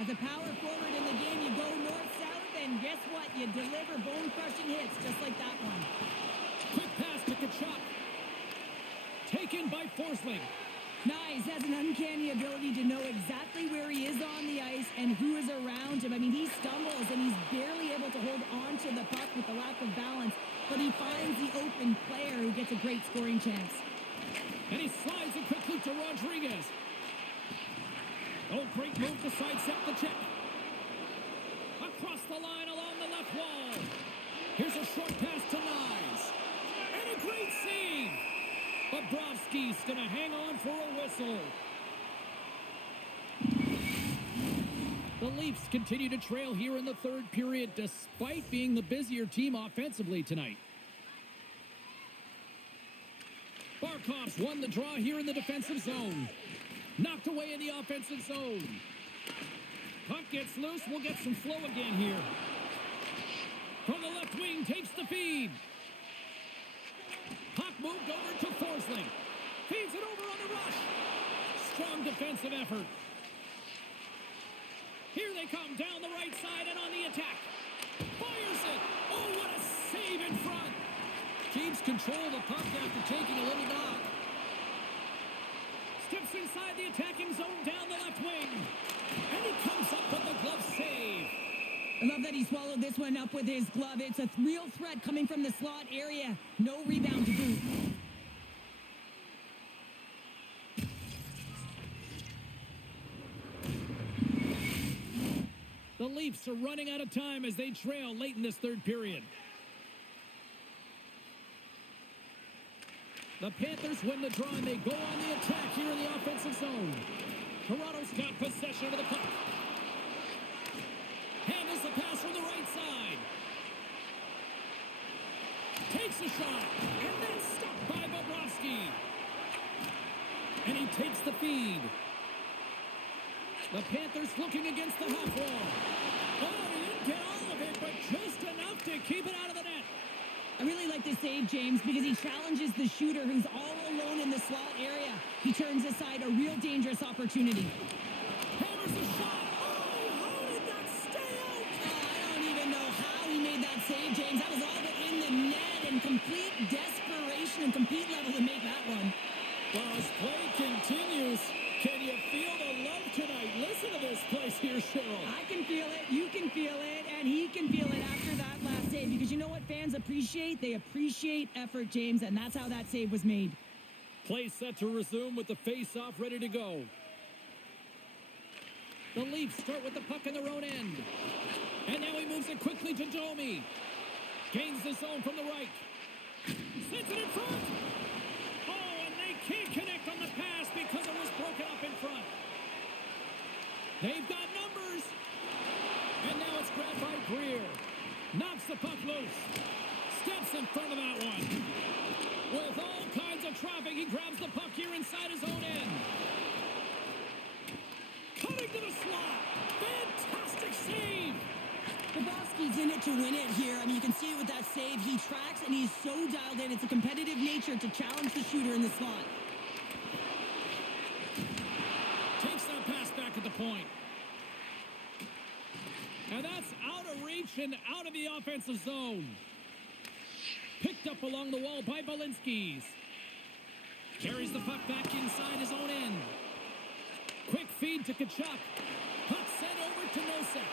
As a power forward in the game, you go north-south, and guess what? You deliver bone-crushing hits just like that one. Quick pass to Tkachuk. Taken by Forsling. Nice. Has an uncanny ability to know exactly where he is on the ice and who is around him. I mean, he stumbles, and he's barely able to hold on to the puck with the lack of balance, but he finds the open player who gets a great scoring chance. And he slides it quickly to Rodriguez. Oh, great move to sidestep the check. Across the line along the left wall. Here's a short pass to Nyes. And a great save. Bobrovsky's going to hang on for a whistle. The Leafs continue to trail here in the third period despite being the busier team offensively tonight. Barkov's won the draw here in the defensive zone. Knocked away in the offensive zone. Puck gets loose. We'll get some flow again here. From the left wing, takes the feed. Puck moved over to Forsling. Feeds it over on the rush. Strong defensive effort. Here they come down the right side and on the attack. Fires it. Oh, what a save in front. Keeps control of the puck after taking a little knock. Steps inside the attacking zone down the left wing. And he comes up with the glove save. I love that he swallowed this one up with his glove. It's a real threat coming from the slot area. No rebound to boot. The Leafs are running out of time as they trail late in this third period. The Panthers win the draw and they go on the attack here in the offensive zone. Toronto's got possession of the puck. Handles the pass from the right side. Takes a shot, and then stopped by Bobrovsky. And he takes the feed. The Panthers looking against the half wall. Oh, he didn't get all of it, but just enough to keep it out of the net. I really like this save, James, because he challenges the shooter who's all alone in the slot area. He turns aside a real dangerous opportunity. Hammers a shot. Oh, how did that stay out? Oh, I don't even know how he made that save, James. That was all but in the net and complete desperation and complete level to make that one. Well, as play continues, can you feel the love tonight? Listen to this place here, Cheryl. I can feel it, you can feel it, and he can feel it after that last save. Because you know what fans appreciate? They appreciate effort, James, and that's how that save was made. Play set to resume with the face-off ready to go. The Leafs start with the puck in their own end. And now he moves it quickly to Domi. Gains the zone from the right. Sends it in front. Oh, and they can't connect on the pass because it was broken up in front. They've got numbers. And now it's grabbed by Greer. Knocks the puck loose. Steps in front of that one. With all kinds of traffic, he grabs the puck here inside his own end. Cutting to the slot. Fantastic save. Bobrovsky's in it to win it here. I mean, you can see it with that save. He tracks, and he's so dialed in. It's a competitive nature to challenge the shooter in the slot. Takes that pass back at the point. And that's out of reach and out of the offensive zone. Picked up along the wall by Balinskis. Carries the puck back inside his own end. Quick feed to Kachuk. Puck sent over to Nosek.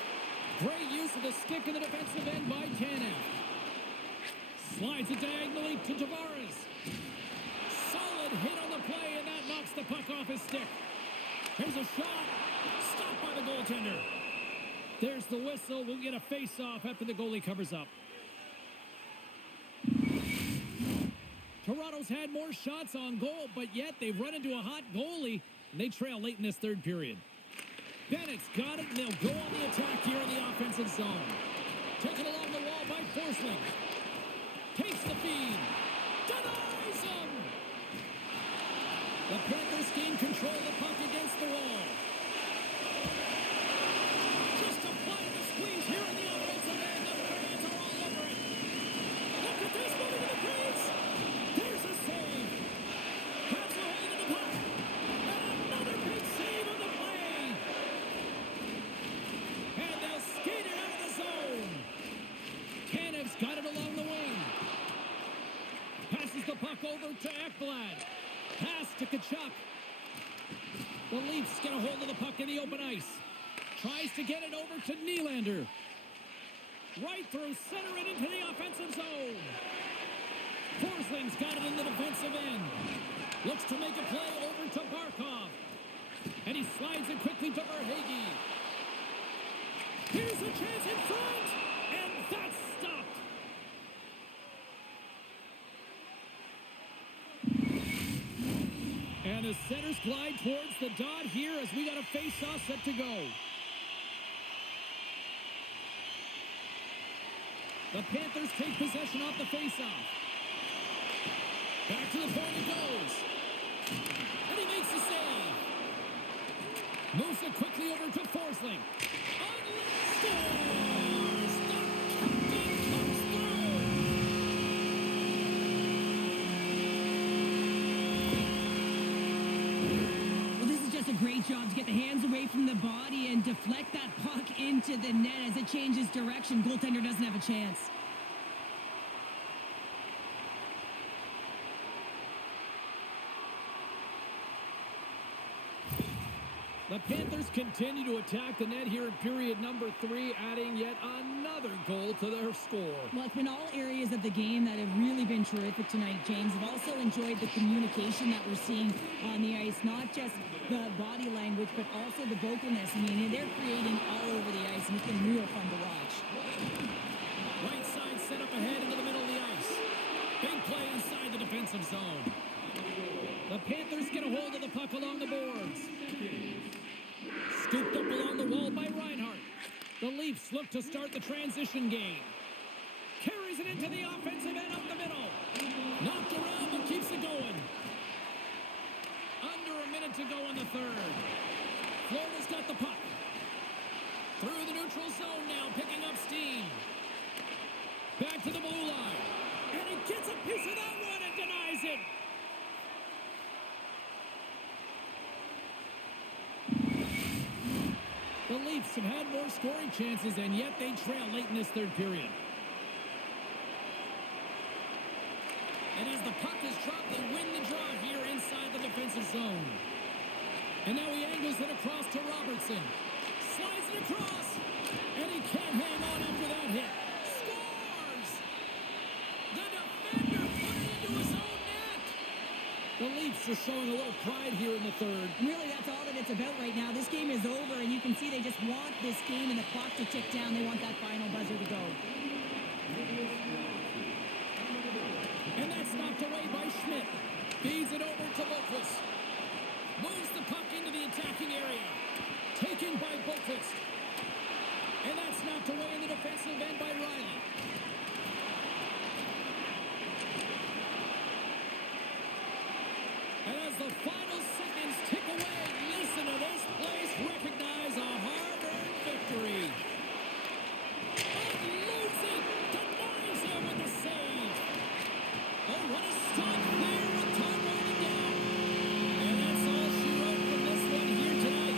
Great use of the stick in the defensive end by Tanev. Slides it diagonally to Tavares. Solid hit on the play, and that knocks the puck off his stick. Here's a shot. Stopped by the goaltender. There's the whistle. We'll get a face-off after the goalie covers up. Toronto's had more shots on goal, but yet they've run into a hot goalie, and they trail late in this third period. Bennett's got it, and they'll go on the attack here in the offensive zone. Taken along the wall by Forsling. Takes the feed. Denies him! The Panthers gain control of the puck against the wall. Just applying the squeeze here in the offensive end. The fans are all over it. Look at this, moving to the crease. There's a save. Grabs a hold of the puck. And another big save on the play. And they'll skate it out of the zone. Tanev's got it along the wing. Passes the puck over to Ekblad. Pass to Kachuk. The Leafs get a hold of the puck in the open ice. Tries to get it over to Nylander. Right through center and into the offensive zone. Forsling's got it in the defensive end. Looks to make a play over to Barkov. And he slides it quickly to Verhaeghe. Here's a chance in front. And that's stopped. And the centers glide towards the dot here as we got a face-off set to go. The Panthers take possession off the face-off. Back to the point it goes. And he makes the save. Moves it quickly over to Forsling. Scores! The captain comes through! Well, this is just a great job to get the hands away from the body and deflect that puck into the net as it changes direction. Goaltender doesn't have a chance. The Panthers continue to attack the net here in period number 3, adding yet another goal to their score. Well, it's been all areas of the game that have really been terrific tonight, James. I've also enjoyed the communication that we're seeing on the ice, not just the body language, but also the vocalness. I mean, they're creating all over the ice, and it's been real fun to watch. Right side set up ahead into the middle of the ice. Big play inside the defensive zone. The Panthers get a hold of the puck along the boards. Scooped up along the wall by Reinhart. The Leafs look to start the transition game. Carries it into the offensive end up the middle. Knocked around but keeps it going. Under a minute to go in the third. Florida's got the puck. Through the neutral zone now, picking up steam. Back to the blue line. And he gets a piece of that one and denies it. The Leafs have had more scoring chances, and yet they trail late in this third period. And as the puck is dropped, they win the draw here inside the defensive zone. And now he angles it across to Robertson. Slides it across, and he can't hang on after that hit. Scores! The defender put it into his own net. The Leafs are showing a little pride here in the third. Really, that's all that it's about right now. This game is over, and you can see they just want this game and the clock to tick down. They want that final buzzer to go. And that's knocked away by Schmidt. Feeds it over to Boqvist. Moves the puck into the attacking area. Taken by Boqvist. And that's knocked away in the defensive end by Riley. And as the final seconds tick away, listen to this place recognize a hard-earned victory. Unloads it, denies him with the save. Oh, what a stop there with time running down. And that's all she wrote from this one here tonight.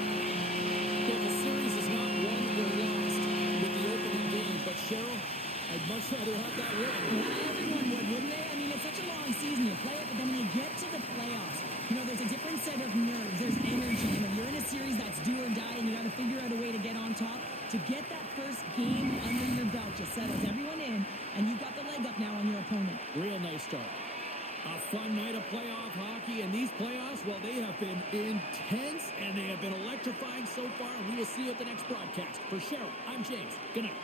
Yeah, the series is not won or lost with the opening game, but Cheryl, I'd much rather have that win. Yeah, everyone would, wouldn't they? I mean, it's such a long season. You play it, but then when you get to the playoffs, you know, there's a different set of nerves. There's energy. You know, you're in a series that's do or die, and you got to figure out a way to get on top. To get that first game under your belt just settles everyone in, and you've got the leg up now on your opponent. Real nice start. A fun night of playoff hockey, and these playoffs, well, they have been intense, and they have been electrifying so far, and we will see you at the next broadcast. For Cheryl, I'm James. Good night.